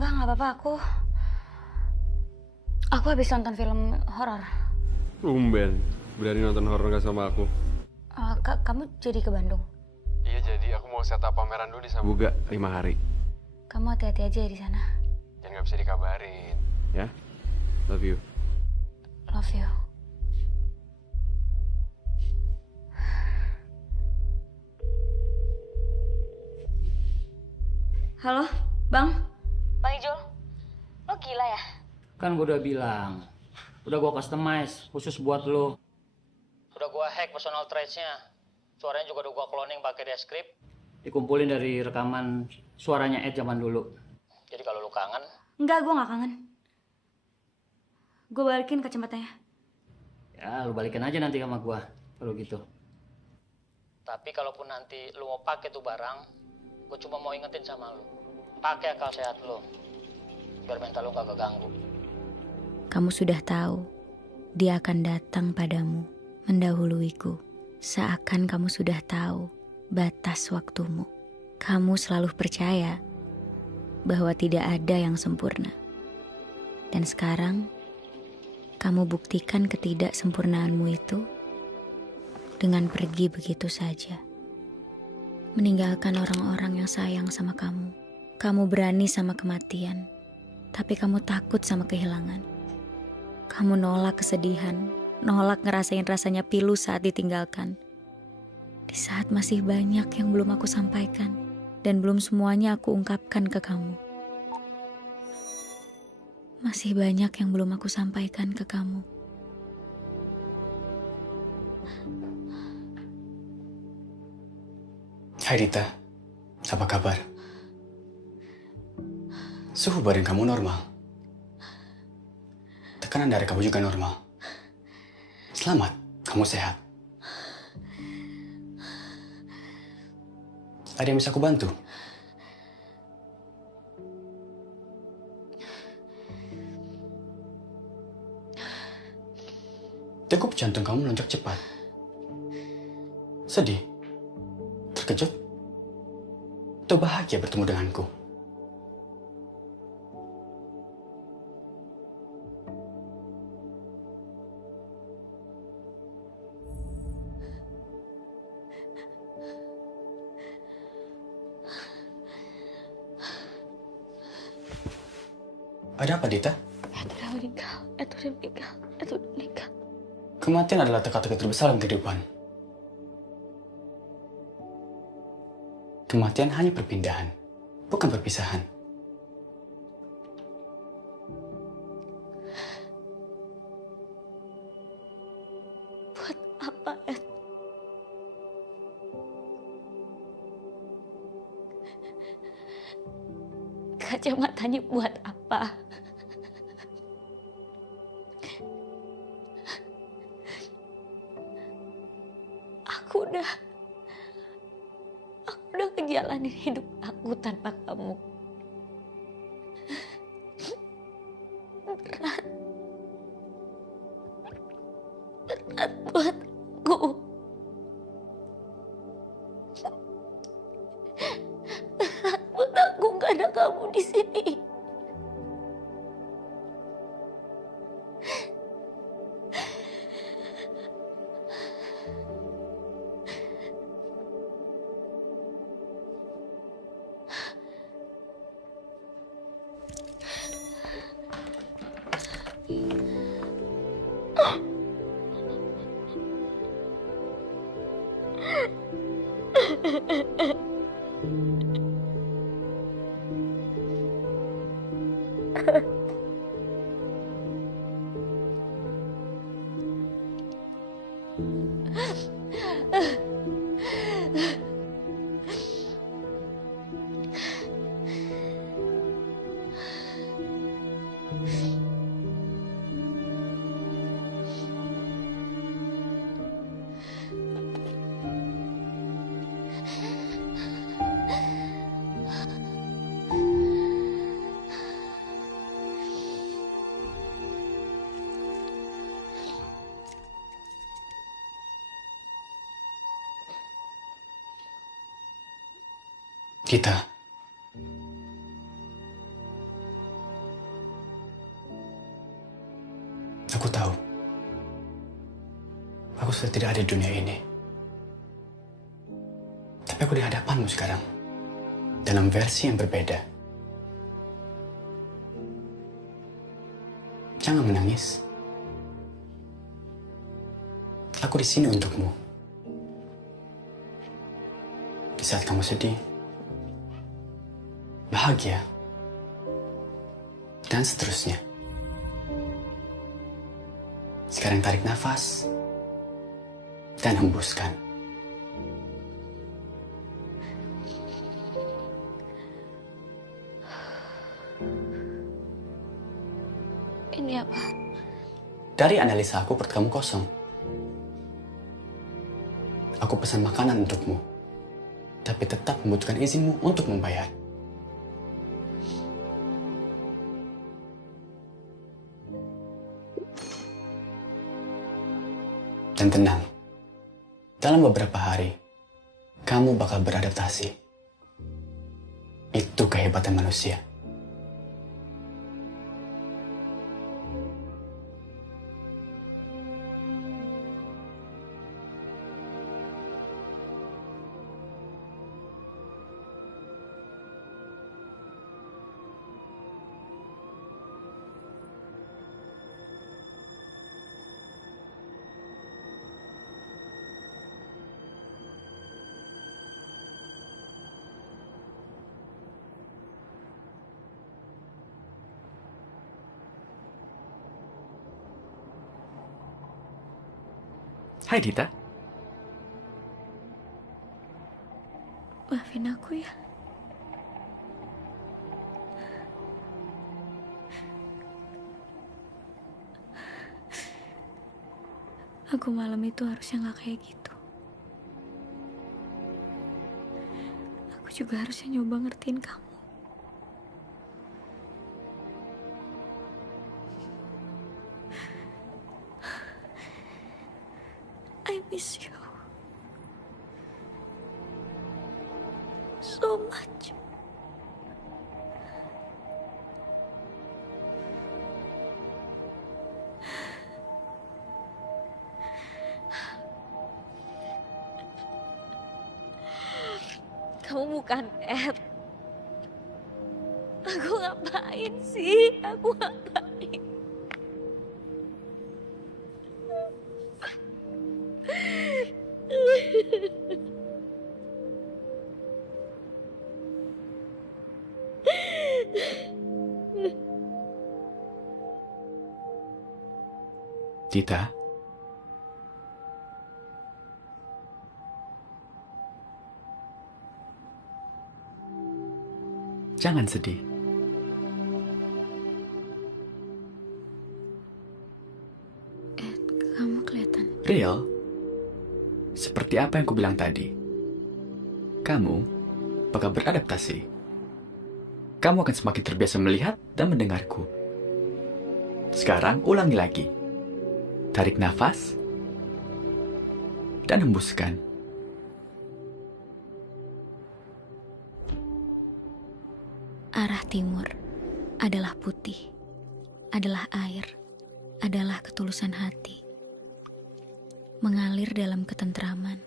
Nggak apa-apa. Aku habis nonton film horor. Tumben, berani nonton horor gak sama aku? Kamu jadi ke Bandung? Iya jadi, aku mau set up pameran dulu di Sabuga 5 hari. Kamu hati-hati aja ya di sana. Jangan nggak bisa dikabarin, ya? Love you. Love you. Halo, Bang? Bang Ijul, lo gila ya? Kan gue udah bilang, udah gue customize khusus buat lo. Udah gue hack personal traits-nya. Suaranya juga udah gue cloning pakai Descript. Dikumpulin dari rekaman suaranya Ed zaman dulu. Jadi kalau lo kangen... Enggak, gue gak kangen. Gue balikin kacamatanya. Ya, lo balikin aja nanti sama gue, kalau gitu. Tapi kalaupun nanti lo mau pakai tuh barang, gue cuma mau ingetin sama lo, pakai akal sehat lo, biar mental lo gak keganggu. Kamu sudah tahu, dia akan datang padamu, mendahuluiku. Seakan kamu sudah tahu batas waktumu. Kamu selalu percaya bahwa tidak ada yang sempurna. Dan sekarang, kamu buktikan ketidaksempurnaanmu itu dengan pergi begitu saja. Meninggalkan orang-orang yang sayang sama kamu. Kamu berani sama kematian, tapi kamu takut sama kehilangan. Kamu nolak kesedihan, nolak ngerasain rasanya pilu saat ditinggalkan. Di saat masih banyak yang belum aku sampaikan, dan belum semuanya aku ungkapkan ke kamu. Masih banyak yang belum aku sampaikan ke kamu. Hai Dita, apa kabar? Suhu badan kamu normal. Tekanan darah kamu juga normal. Selamat, kamu sehat. Ada yang bisa aku bantu? Degup jantung kamu melonjak cepat. Sedih? Terkejut? Atau bahagia bertemu denganku? Ada apa, Dita? Itu udah meninggal. Kematian adalah teka-teki terbesar dalam kehidupan. Kematian hanya perpindahan, bukan perpisahan. Buat apa, Ed? Kacamatanya buat apa? Aku udah ngejalanin hidup aku tanpa kamu. Berat buat aku. Berat buat aku gak ada kamu di sini. Dita, aku tahu, aku sudah tidak ada di dunia ini. Tapi aku di hadapanmu sekarang, dalam versi yang berbeda. Jangan menangis. Aku di sini untukmu. Di saat kamu sedih, bahagia, dan seterusnya. Sekarang tarik nafas dan hembuskan. Ini apa? Dari analisa aku, perut kamu kosong. Aku pesan makanan untukmu, tapi tetap membutuhkan izinmu untuk membayar. Dan tenang, Dalam beberapa hari, kamu bakal beradaptasi. Itu kehebatan manusia. Hai Dita. Maafin aku ya. Aku malam itu harusnya gak kayak gitu. Aku juga harusnya nyoba ngertiin kamu. I miss you so much. Kamu bukan Ed. Aku ngapain sih? Aku ngapain? Dita. Jangan sedih. Kamu kelihatan Real, seperti apa yang kubilang tadi. Kamu bakal beradaptasi. Kamu akan semakin terbiasa melihat dan mendengarku. Sekarang ulangi lagi. Tarik nafas dan hembuskan. arah timur adalah putih, adalah air, adalah ketulusan hati. Mengalir dalam ketentraman,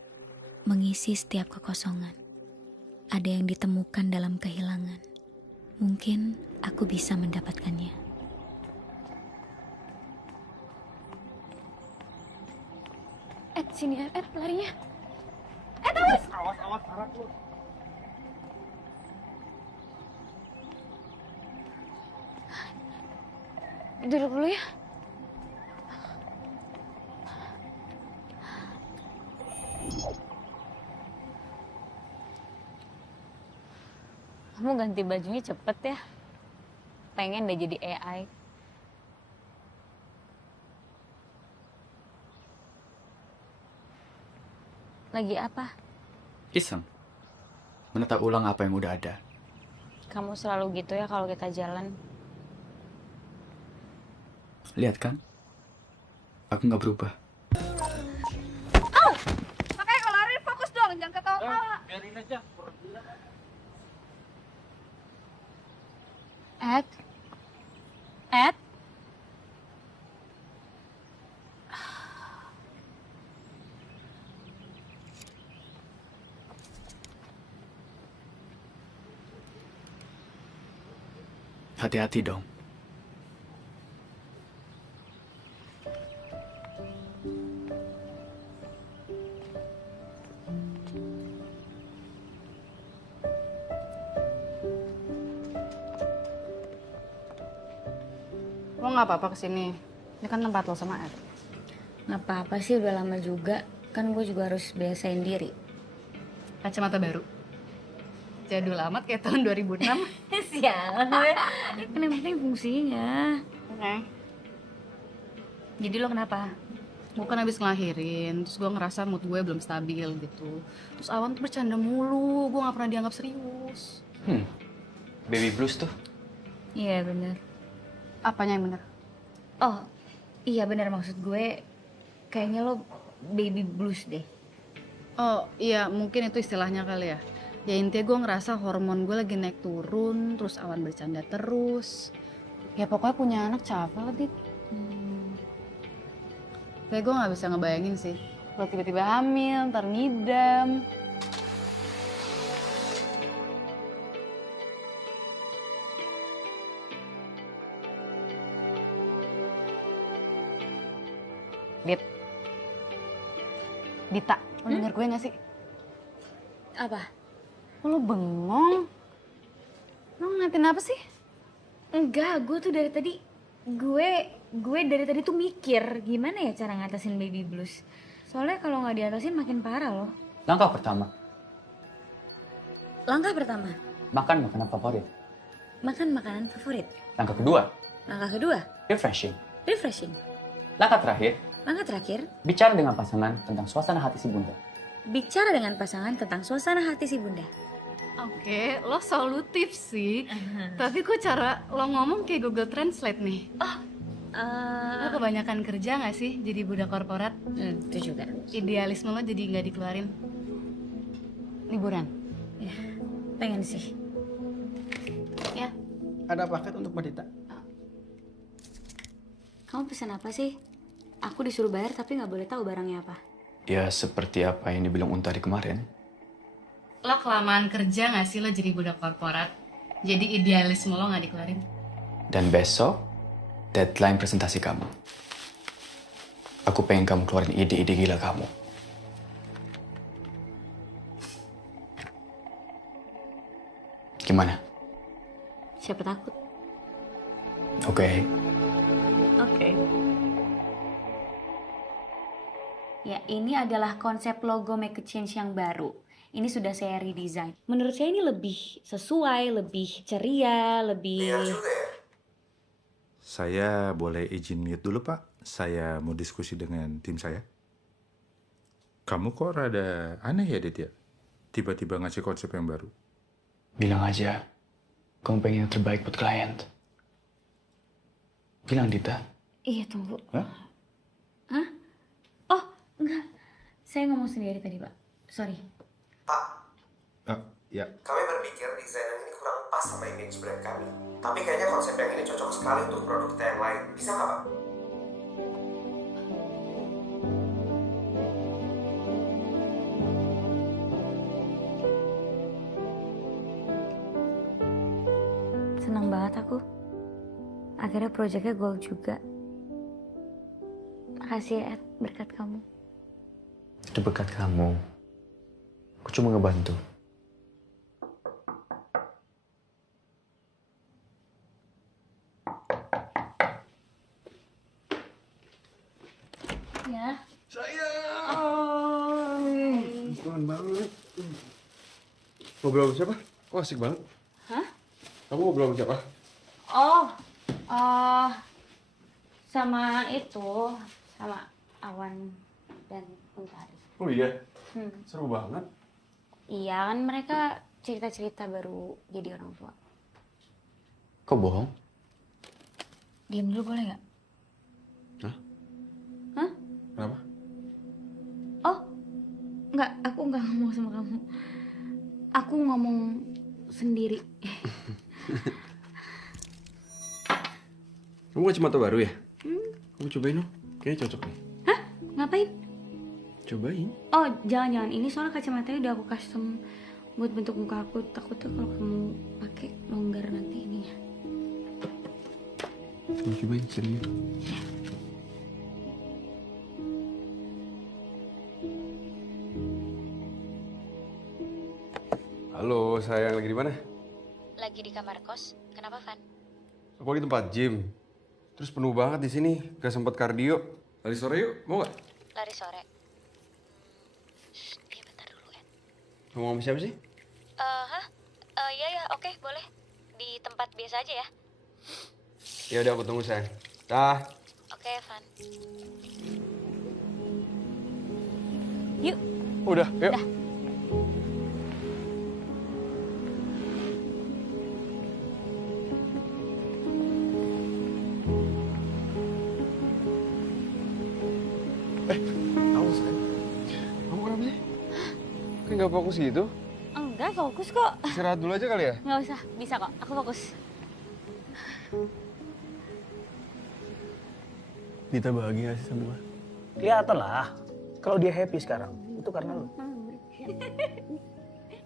mengisi setiap kekosongan. Ada yang ditemukan dalam kehilangan. Mungkin aku bisa mendapatkannya. Sini, larinya. Awas! Awas, harap lu. Duduk dulu ya. Kamu ganti bajunya cepet ya. Pengen deh jadi AI. Lagi apa? Iseng. Menata ulang apa yang udah ada. Kamu selalu gitu ya kalau kita jalan. Lihat kan? Aku nggak berubah. Oh! Makanya kalau lari fokus dong, jangan ketawa. Biarin aja. Ed? Ed? Hati-hati dong. Lo nggak apa-apa kesini. Ini kan tempat lo sama Ed. Nggak apa-apa sih, udah lama juga. Kan gue juga harus biasain diri. Kacamata baru. Jadul amat kayak tahun 2006. Sialan gue. Kan yang penting fungsinya. Oke. Jadi lo kenapa? Gue kan habis ngelahirin, terus gue ngerasa mood gue belum stabil gitu. Terus Awan tuh bercanda mulu, gue gak pernah dianggap serius. Baby blues tuh. Iya bener. Apanya yang bener? Oh iya bener, maksud gue kayaknya lo baby blues deh. Oh iya, mungkin itu istilahnya kali ya. Ya intinya gue ngerasa hormon gue lagi naik turun, terus awan bercanda terus. Ya pokoknya punya anak capek lah, Dit. Kayak gue gak bisa ngebayangin sih. Lo tiba-tiba hamil, ntar ngidam. Dit. Dita, lo denger gue gak sih? Apa? Lo bengong? Lo ngeliatin apa sih? Enggak, gue tuh dari tadi dari tadi tuh mikir gimana ya cara ngatasin baby blues. Soalnya kalau nggak diatasin makin parah loh. Langkah pertama, Langkah pertama, makan makanan favorit. makan makanan favorit. Langkah kedua, Langkah kedua, refreshing. refreshing. Langkah terakhir, Langkah terakhir, bicara dengan pasangan tentang suasana hati si bunda. bicara dengan pasangan tentang suasana hati si bunda. Oke, lo solutif sih. Tapi kok cara lo ngomong kayak Google Translate nih? Lo kebanyakan kerja gak sih jadi budak korporat? Itu juga. Idealisme lo jadi gak dikeluarin? Liburan? Ya, pengen sih. Ya. Ada paket untuk Mbak Dita? Kamu pesan apa sih? Aku disuruh bayar tapi nggak boleh tahu barangnya apa. Ya seperti apa yang dibilang Unta di kemarin. Lo kelamaan kerja gak sih lo jadi budak korporat? Jadi idealisme lo gak dikeluarin? Dan besok, deadline presentasi kamu. Aku pengen kamu keluarin ide-ide gila kamu. Gimana? Siapa takut? Oke. Oke. Ya, ini adalah konsep logo Make a Change yang baru. Ini sudah saya redesign. Menurut saya ini lebih sesuai, lebih ceria, lebih... Saya boleh izin mute dulu, Pak? Saya mau diskusi dengan tim saya. Kamu kok rada aneh ya, Dit ya? Tiba-tiba ngasih konsep yang baru. Bilang aja, kamu pengen yang terbaik buat klien. Bilang, Dita. Iya, tunggu. Hah? Hah? Oh, enggak. Saya ngomong sendiri tadi, Pak. Sorry. Ya. Kami berpikir desain ini kurang pas sama image brand kami. Tapi kayaknya konsep yang ini cocok sekali untuk produk kita yang lain. Bisa nggak, Pak? Senang banget aku. Akhirnya proyeknya goal juga. Makasih ya, Ed, berkat kamu. Itu berkat kamu. Aku cuma ngebantu. Ya. Keren banget. Ngobrol sama siapa? Kok asik banget? Hah? Kamu ngobrol sama siapa? Oh, sama itu, sama Awan dan Untari. Oh iya? Hmm. Seru banget. Iya kan mereka cerita-cerita baru jadi orang tua. Kok bohong? Diam dulu boleh nggak? Hah? Kenapa? Oh, nggak, aku nggak ngomong sama kamu. Aku ngomong sendiri. Kamu kacamata baru ya? Kamu cobain dong. Kayaknya cocok nih. Hah? Ngapain? Cobain. Oh, jangan-jangan ini soalnya kacamatanya udah aku custom buat bentuk muka aku. Takutnya kalau kamu pakai longgar nanti ininya. Kamu cobain serius. Halo, sayang, lagi di mana? Lagi di kamar kos. Kenapa, Van? Aku lagi tempat gym. Terus penuh banget di sini, gak sempat kardio. Lari sore yuk, mau gak? Lari sore. Iya, bentar dulu, Ed. Mau ngomong sama siapa sih? Iya, oke, boleh. Di tempat biasa aja ya. Ya udah, aku tunggu sayang. Dah. Oke, Van. Yuk. Udah, yuk. Dah. Kamu sayang. Kamu kenapa sih? Kayak nggak fokus gitu. Enggak, fokus kok. Istirahat dulu aja kali ya? Nggak usah, bisa kok. Aku fokus. Dita bahagia gak sih sama gue? Kelihatan lah. Kalau dia happy sekarang, itu karena lu.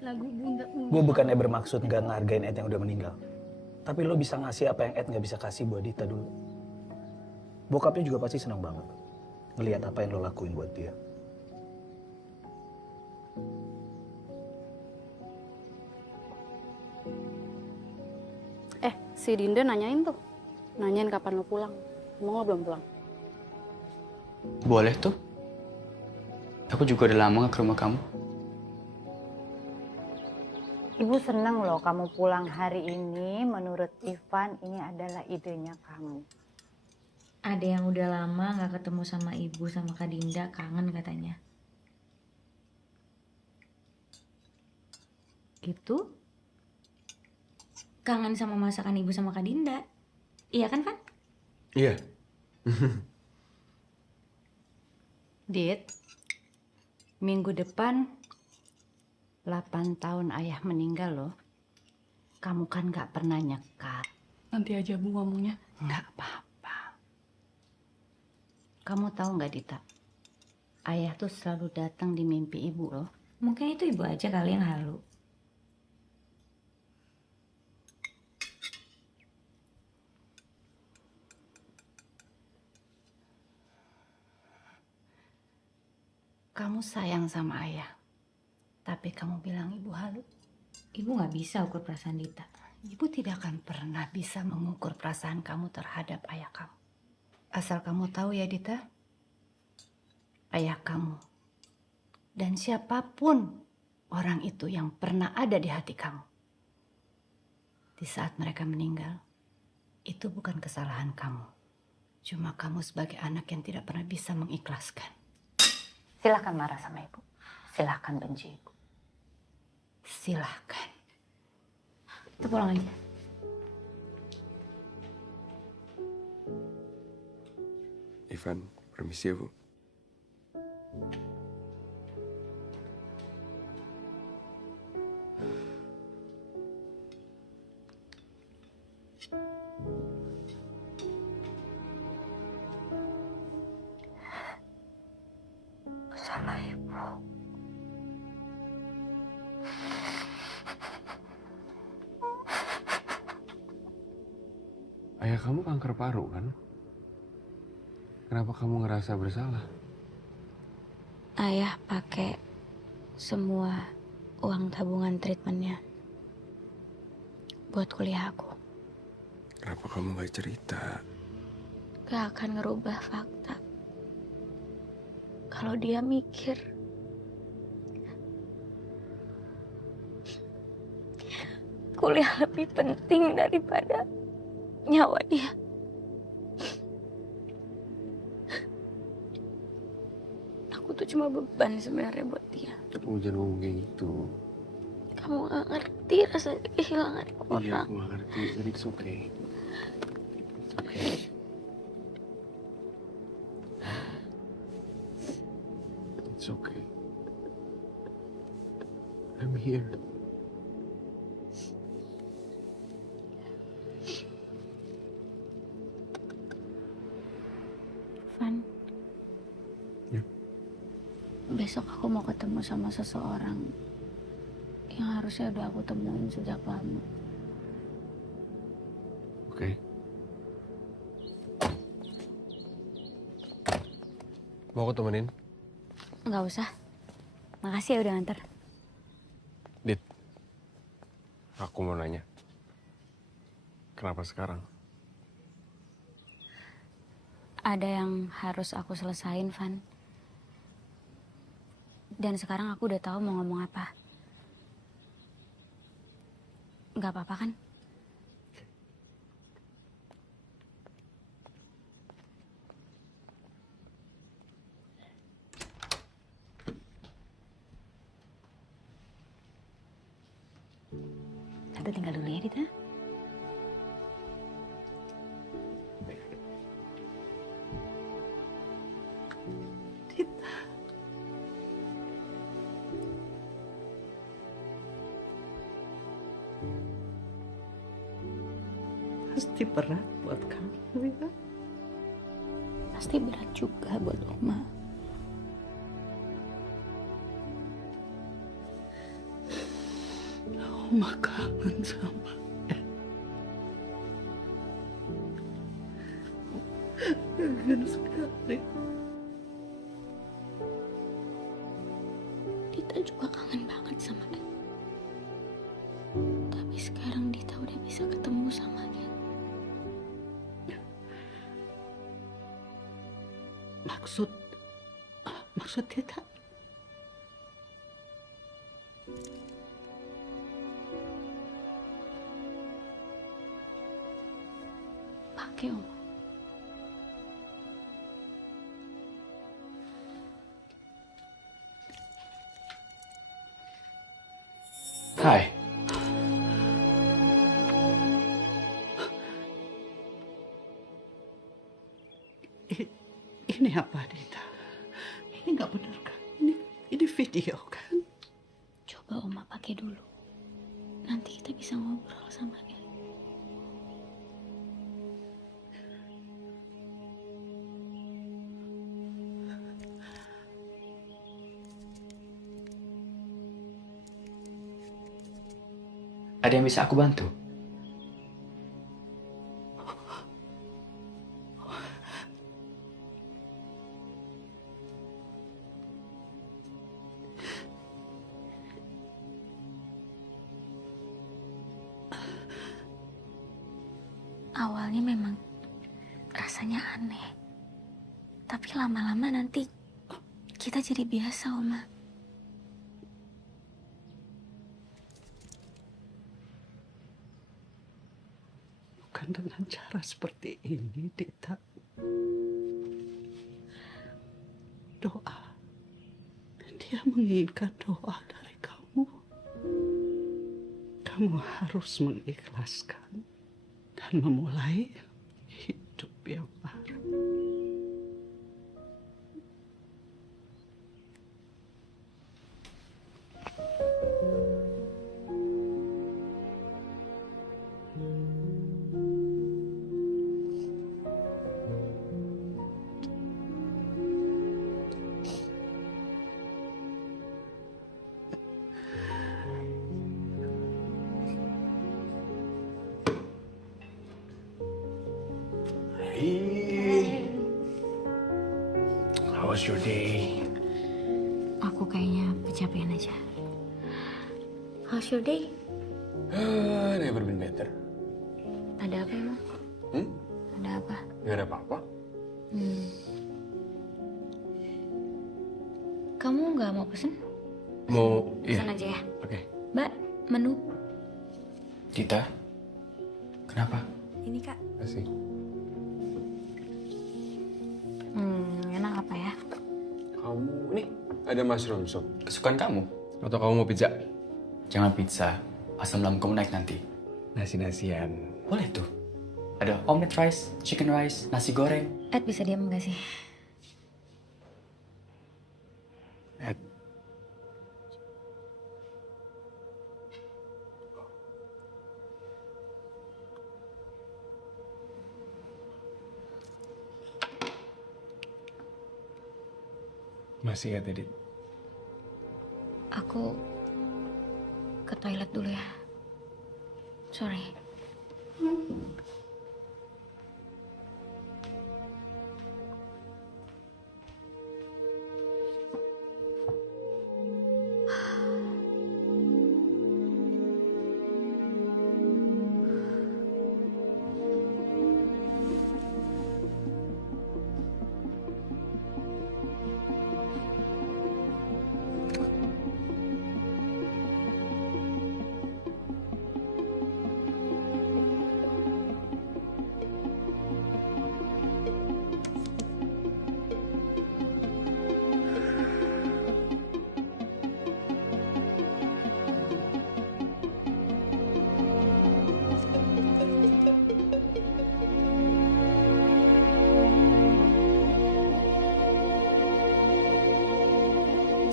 Lagu bunda. Gue bukannya bermaksud gak ngargain Ed yang udah meninggal. Tapi lo bisa ngasih apa yang Ed gak bisa kasih buat Dita dulu. Bokapnya juga pasti senang banget ngelihat apa yang lo lakuin buat dia. Si Dinda nanyain tuh. Nanyain kapan lo pulang. Emang lo belum pulang? Boleh tuh. Aku juga udah lama gak ke rumah kamu. Ibu senang loh kamu pulang hari ini. Menurut Ivan ini adalah idenya kamu. Ada yang udah lama gak ketemu sama ibu sama Kak Dinda, kangen katanya. Gitu? Kangen sama masakan ibu sama Kak Dinda. Iya kan, Van? Iya. Dit, minggu depan 8 tahun ayah meninggal loh. Kamu kan gak pernah nyekat. Nanti aja Bu ngomongnya. Nggak apa-apa. Kamu tahu nggak Dita? Ayah tuh selalu datang di mimpi ibu loh. Mungkin itu ibu aja kali yang halu. Kamu sayang sama ayah. Tapi kamu bilang ibu halu. Ibu nggak bisa ukur perasaan Dita. Ibu tidak akan pernah bisa mengukur perasaan kamu terhadap ayah kamu. Asal kamu tahu ya Dita, ayah kamu dan siapapun orang itu yang pernah ada di hati kamu, di saat mereka meninggal, itu bukan kesalahan kamu. Cuma kamu sebagai anak yang tidak pernah bisa mengikhlaskan. Silahkan marah sama ibu, silahkan benci ibu, silahkan. Kita pulang aja. Ivan, permisi ya, Bu. Salah ibu. Ayah kamu kanker paru kan? Kenapa kamu ngerasa bersalah? Ayah pakai semua uang tabungan treatmentnya buat kuliah aku. Kenapa kamu gak cerita? Gak akan ngerubah fakta. Kalau dia mikir kuliah lebih penting daripada nyawa dia. Aku tuh cuma beban sebenarnya buat dia. Kamu jangan ngomong kayak gitu. Kamu gak ngerti rasanya kehilangan orang. Iya, aku gak ngerti. Jadi it's okay. It's okay. It's okay. I'm here. Van, Ya. besok aku mau ketemu sama seseorang yang harusnya udah aku temuin sejak lama. Oke. Mau aku temenin? Nggak usah. Makasih ya udah nganter. Dit, aku mau nanya. Kenapa sekarang? Ada yang harus aku selesain, Van. Dan sekarang aku udah tahu mau ngomong apa. Nggak apa-apa kan? Tante tinggal dulu ya, Dita. pasti berat buat kamu ya. Pasti berat juga buat Oma. Oma kangen sama kangen sekali. Dita juga kangen banget sama Ed. Tapi sekarang Dita udah bisa ketemu sama Ed. Maksud Dita? Pakai Oma. Hai. Ini apa, Dita? Ini nggak benar kan? Ini video kan? Coba Oma pakai dulu. Nanti kita bisa ngobrol sama Ed. Ada yang bisa aku bantu? Awalnya memang rasanya aneh. Tapi lama-lama nanti kita jadi biasa, Oma. Bukan dengan cara seperti ini, Dita. Doa. Dia menginginkan doa dari kamu. Kamu harus mengikhlaskan dan memulai hidup yang baru. Hey. How was your day? Aku kayaknya kecapean aja. How's your day? Never been better. Ada apa emang? Ada apa? Gak ada apa-apa. Kamu nggak mau pesen? Mau, iya. Pesan aja ya. Oke. Mbak, menu. Dita, kenapa? Ini Kak. Kasih. Enak apa ya? Kamu, nih ada mushroom soup. Kesukaan kamu? Atau kamu mau pizza? Jangan pizza, asam lambung kamu naik nanti. Nasi-nasian. Boleh tuh. Ada omelet rice, chicken rice, nasi goreng. Ed bisa diam nggak sih? Ed. Masih ya tadi? Aku ke toilet dulu ya. Sorry.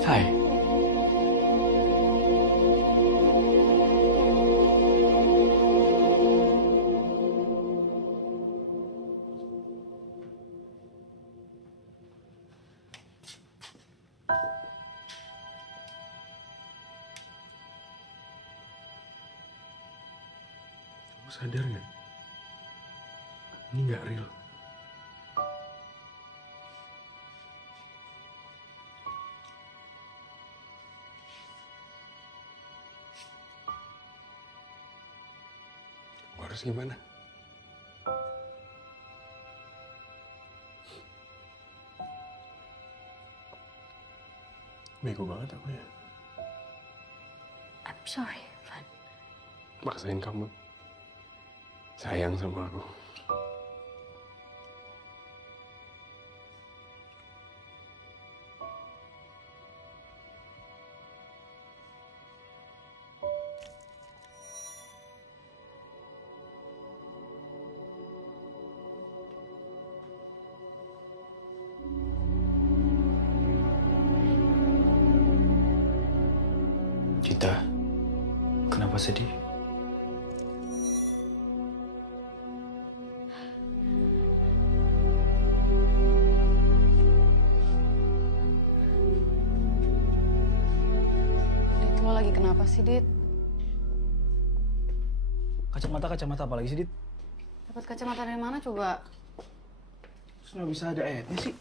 Hai. Kamu sadar nggak? Ini nggak real. Aku harus gimana? Bego banget aku ya. I'm sorry, Van. Maksain kamu sayang sama aku. Dita, kenapa sedih? Dit, lo lagi kenapa sih, Dit? Kacamata apa lagi sih, Dit? Dapat kacamata dari mana coba? Terus nggak bisa ada Ednya sih?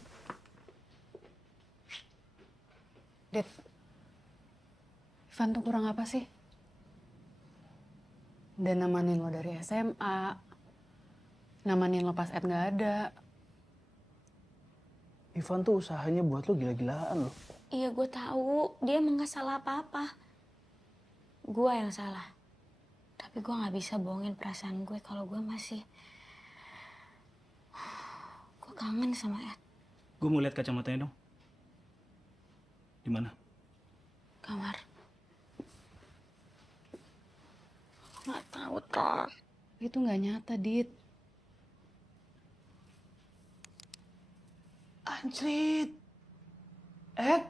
Dit, Ivan tuh kurang apa sih? Udah namanin lo dari SMA, namanin lo pas Ed nggak ada. Ivan tuh usahanya buat lo gila-gilaan loh. Iya, gue tahu. Dia emang gak salah apa-apa. Gue yang salah. Tapi gue gak bisa bohongin perasaan gue kalau gue masih... Gue kangen sama Ed. Gue mau lihat kacamatanya dong. Di mana? Kamar. Gak tahu, Tor. Itu nggak nyata, Dit. Anjrit. Ed.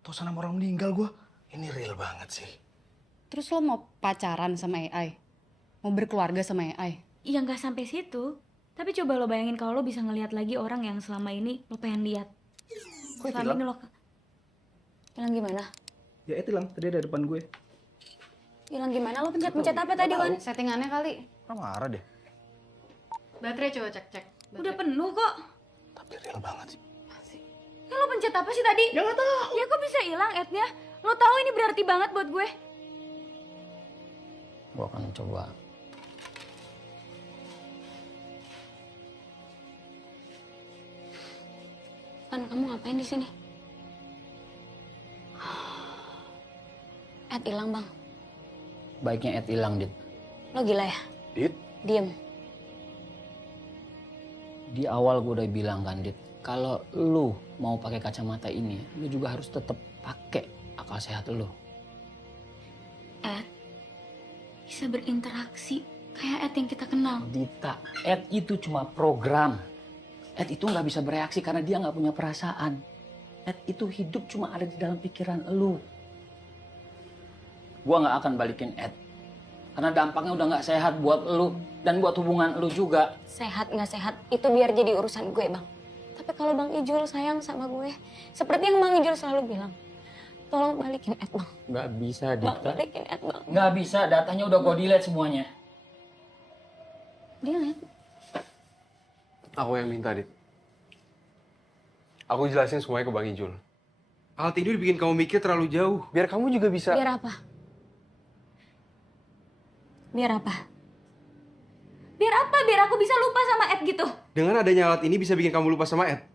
Tosan sama orang meninggal gue. Ini real banget sih. Terus lo mau pacaran sama AI? Mau berkeluarga sama AI? Ya gak sampai situ. Tapi coba lo bayangin kalau lo bisa ngelihat lagi orang yang selama ini lo pengen lihat. Kok Selama ini hilang? lo... Hilang gimana? Ya Ed hilang, tadi ada depan gue. Hilang gimana? Lo pencet-pencet apa tadi, Wan? Settingannya kali. Orang marah deh. Baterai coba cek. Udah penuh kok. Tapi real banget sih. Ya lo pencet apa sih tadi? Ya gak tahu. Ya kok bisa hilang Ednya? Lo tahu ini berarti banget buat gue. Gue akan coba. Van, kamu ngapain di sini? Ed hilang, Bang. Baiknya Ed hilang, Dit. Lo gila ya? Dit? Diem. Di awal gue udah bilang kan, Dit, kalau lu mau pakai kacamata ini, lu juga harus tetap pakai akal sehat lu. Ed bisa berinteraksi kayak Ed yang kita kenal. Dita, Ed itu cuma program. Ed itu nggak bisa bereaksi karena dia nggak punya perasaan. Ed itu hidup cuma ada di dalam pikiran lu. Gua nggak akan balikin Ed. Karena dampaknya udah nggak sehat buat lu dan buat hubungan lu juga. Sehat nggak sehat itu biar jadi urusan gue, Bang. Tapi kalau Bang Ijul sayang sama gue, seperti yang Bang Ijul selalu bilang, tolong balikin Ed, Bang. Nggak bisa, Dita. Bang, balikin Ed, Bang. Nggak bisa, datanya udah gue delete semuanya. Delete? Aku yang minta, Dit. Aku jelasin semuanya ke Bang Ijul. Hal ini bikin kamu mikir terlalu jauh. Biar kamu juga bisa... Biar apa? Biar apa? Biar apa? Biar aku bisa lupa sama Ed gitu. Dengan adanya alat ini bisa bikin kamu lupa sama Ed.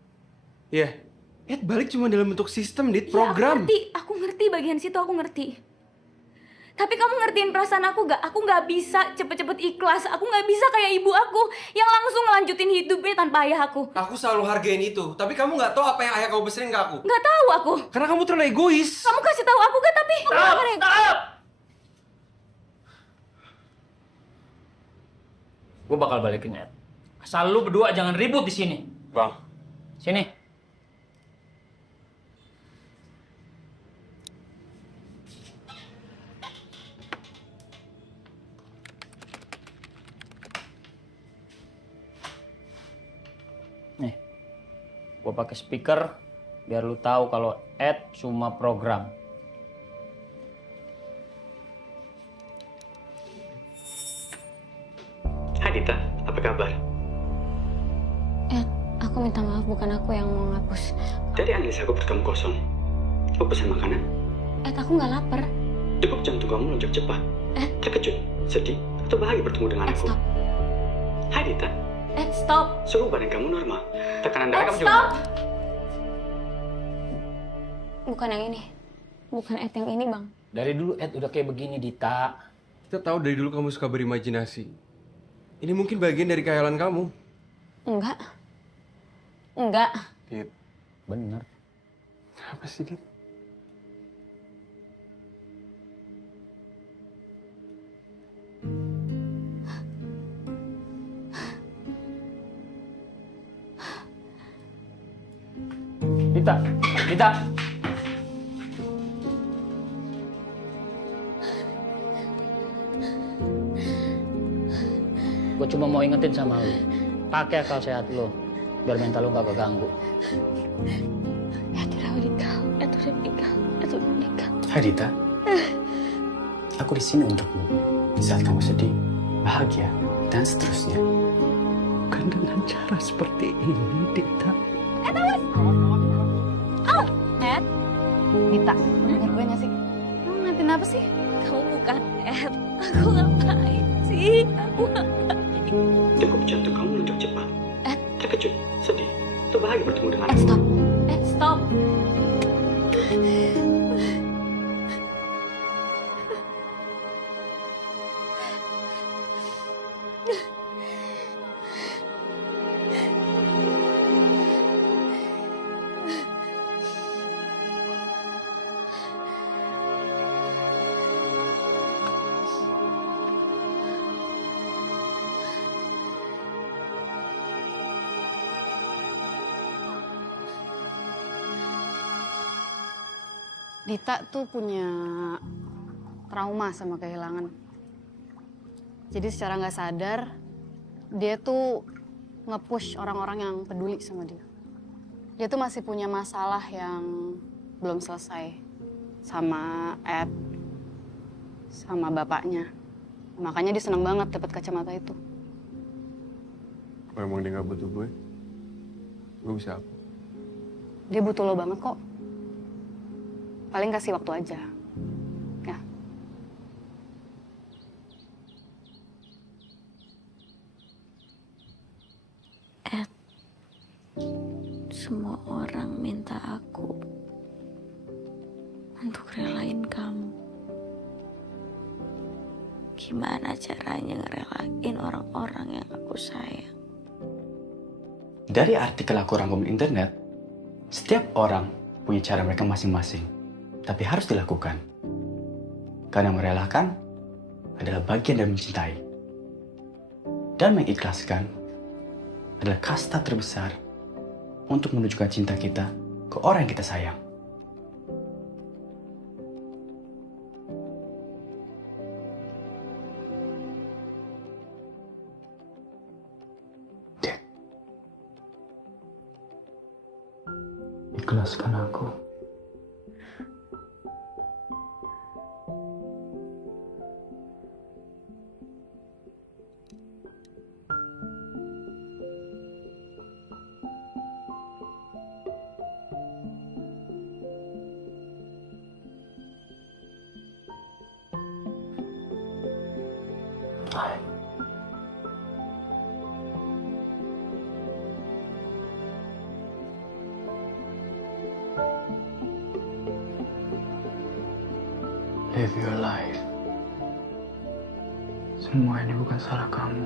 Iya. Ed balik cuma dalam bentuk sistem, Dit. Program. Ya, aku ngerti bagian situ, aku ngerti. Tapi kamu ngertiin perasaan aku gak? Aku gak bisa cepet-cepet ikhlas. Aku gak bisa kayak ibu aku yang langsung ngelanjutin hidupnya tanpa ayah aku. Aku selalu hargain itu. Tapi kamu nggak tahu apa yang ayah kamu pesenin ke aku. Gak tahu aku. Karena kamu terlalu egois. Kamu kasih tahu aku gak? Tapi Stop! Gue bakal balikin Ed. Asal lu berdua jangan ribut di sini. Bang. Sini. Nih, gue pakai speaker biar lu tahu kalau Ed cuma program. Dita, apa kabar? Aku minta maaf, bukan aku yang mau ngapus. Tadi analisa aku perut kamu kosong. Aku pesan makanan. Aku nggak lapar. Degup jantung kamu melonjak cepat. Terkejut, sedih, atau bahagia bertemu dengan aku? Stop. Hai Dita. Stop. Suhu badan kamu normal. Tekanan darah kamu juga. Stop. Bukan yang ini. Bukan yang ini, Bang. Dari dulu Ed udah kayak begini, Dita. Kita tahu dari dulu kamu suka berimajinasi. Ini mungkin bagian dari khayalan kamu. Enggak. Enggak. Dit. Bener. Apa sih, Dit? Dita, Dita. Gue cuma mau ingetin sama lu, pakai akal sehat lu, biar mental lu gak keganggu. Itu udah meninggal. Hai Dita, aku di sini untukmu. Di saat kamu sedih, bahagia, dan seterusnya. Bukan dengan cara seperti ini, Dita. Ed, Dita, denger gue gak sih? Lu ngeliatin apa sih? Kamu bukan Ed. Aku ngapain sih? Degup jantung kamu melonjak cepat. Terkejut, sedih, atau bahagia bertemu dengan aku? Stop. Dita tuh punya trauma sama kehilangan. Jadi secara nggak sadar, dia tuh nge-push orang-orang yang peduli sama dia. Dia tuh masih punya masalah yang belum selesai sama Ed, sama bapaknya. Makanya dia seneng banget dapat kacamata itu. Kalau emang dia nggak butuh gue bisa apa? Dia butuh lo banget kok. Paling kasih waktu aja. Ya. Ed, semua orang minta aku untuk relain kamu. Gimana caranya ngerelain orang-orang yang aku sayang? Dari artikel aku rangkum internet, setiap orang punya cara mereka masing-masing. Tapi harus dilakukan. Karena merelakan adalah bagian dari mencintai. Dan mengikhlaskan adalah kasta terbesar untuk menunjukkan cinta kita ke orang yang kita sayang. Dad, ikhlaskan aku. Live your life. Semua ini bukan salah kamu.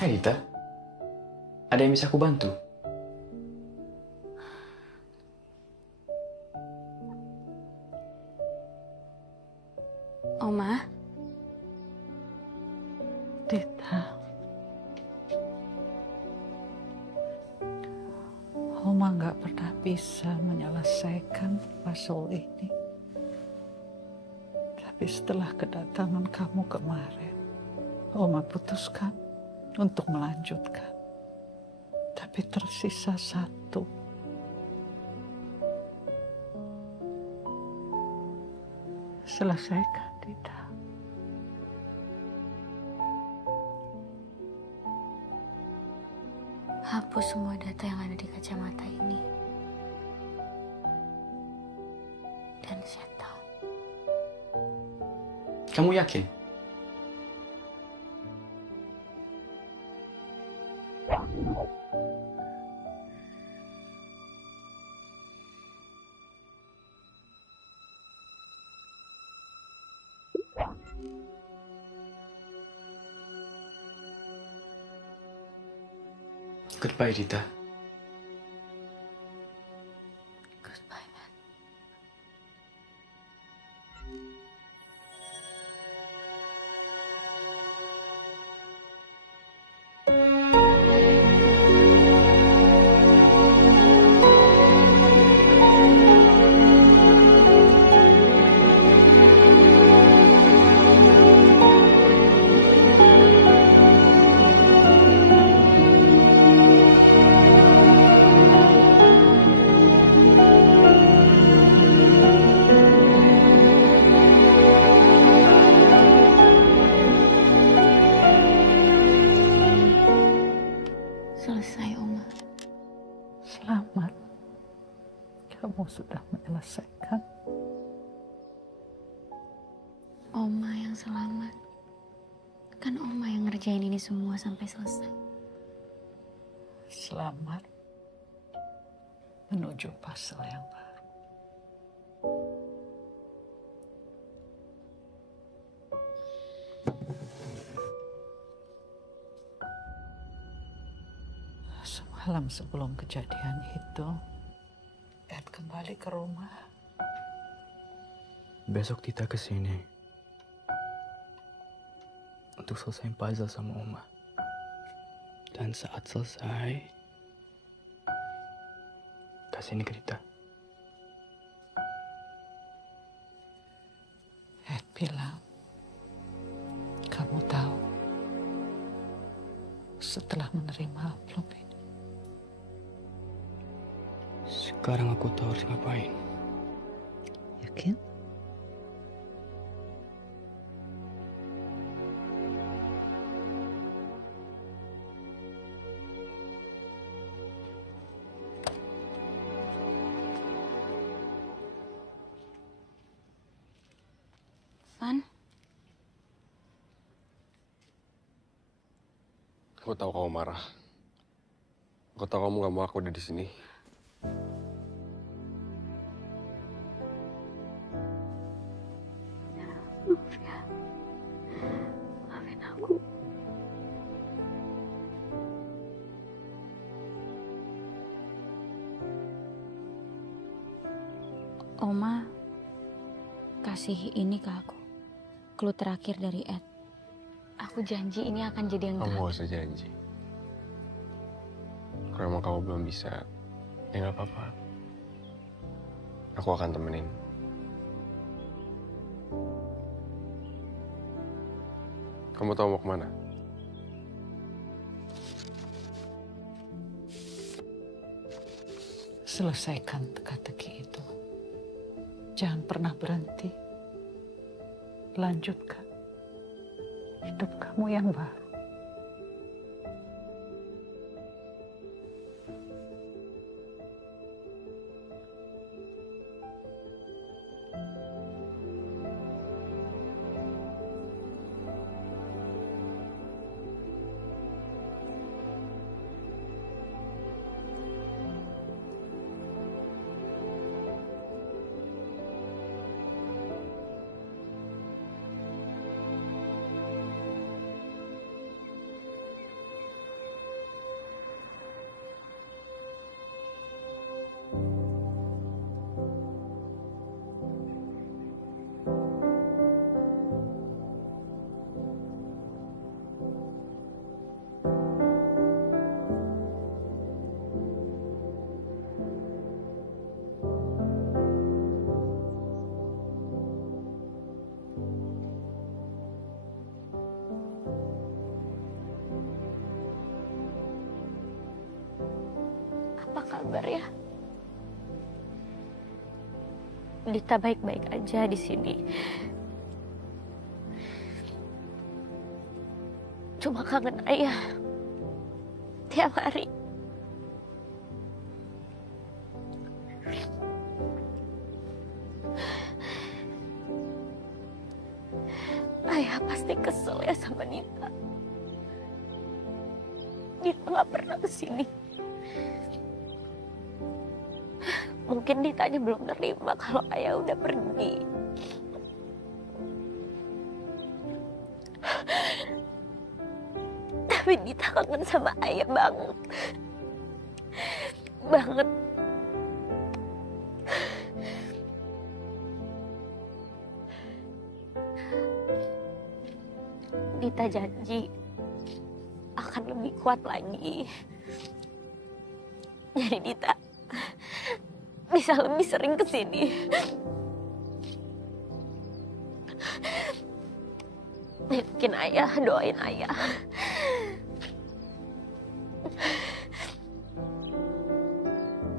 Hai Dita, ada yang bisa aku bantu? Oma, Dita, Oma nggak pernah bisa menyelesaikan puzzle ini. Tapi setelah kedatangan kamu kemarin, Oma putuskan untuk melanjutkan. Tapi tersisa satu. Selesaikan, Dita. hapus semua data yang ada di kacamata ini. Dan saya tahu. Kamu yakin? Goodbye, Rita. Goodbye, man. Selesai, Oma. Selamat. Kamu sudah menyelesaikan. Oma yang selamat. Kan Oma yang ngerjain ini semua sampai selesai. Selamat menuju puzzle yang baru. Semalam sebelum kejadian itu, Ed kembali ke rumah. Besok Tita kesini untuk selesai puzzle sama Oma. Dan saat selesai, kasih ini ke Tita. Ed bilang, kamu tahu, setelah menerima amplop ini, Sekarang aku tahu harus ngapain. yakin? Van, Aku tahu kamu marah. Aku tahu kamu gak mau aku ada di sini. maaf ya. Maafin aku. Oma, kasih ini ke aku. Clue terakhir dari Ed. Aku janji ini akan jadi yang Kamu terakhir. gak usah janji. Kalau emang kamu belum bisa, ya gak apa-apa. Aku akan temenin. Kamu tahu mau kemana? Selesaikan teka-teki itu. Jangan pernah berhenti. Lanjutkan hidup kamu yang baru. Dita baik-baik aja di sini. Cuma kangen ayah tiap hari. Ayah pasti kesel ya sama Dita. Dita nggak pernah kesini. Mungkin Ditanya belum nerima kalau ayah udah pergi. Tapi Dita kangen sama ayah banget. Banget. Dita janji akan lebih kuat lagi. Jadi Dita bisa lebih sering kesini. Yakin ayah, doain ayah.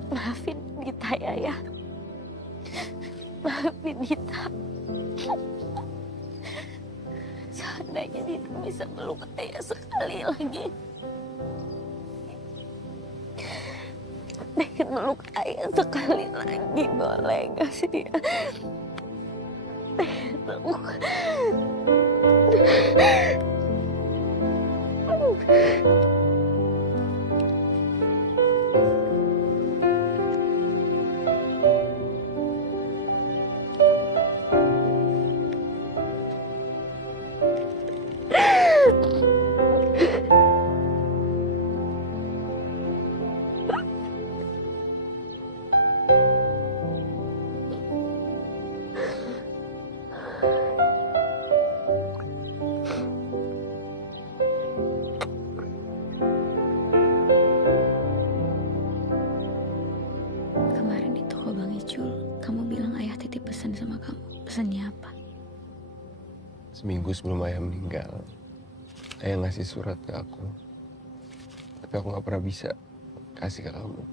Maafin Dita ya. Maafin Dita. Seandainya Dita bisa meluk ayah sekali lagi. Pengen meluk ayah sekali lagi, boleh gak sih ya? Pengen meluk. Kemarin di toko Bang Icul, kamu bilang ayah titip pesan sama kamu. Pesannya apa? Seminggu sebelum ayah meninggal, ayah ngasih surat ke aku. Tapi aku gak pernah bisa kasih ke kamu.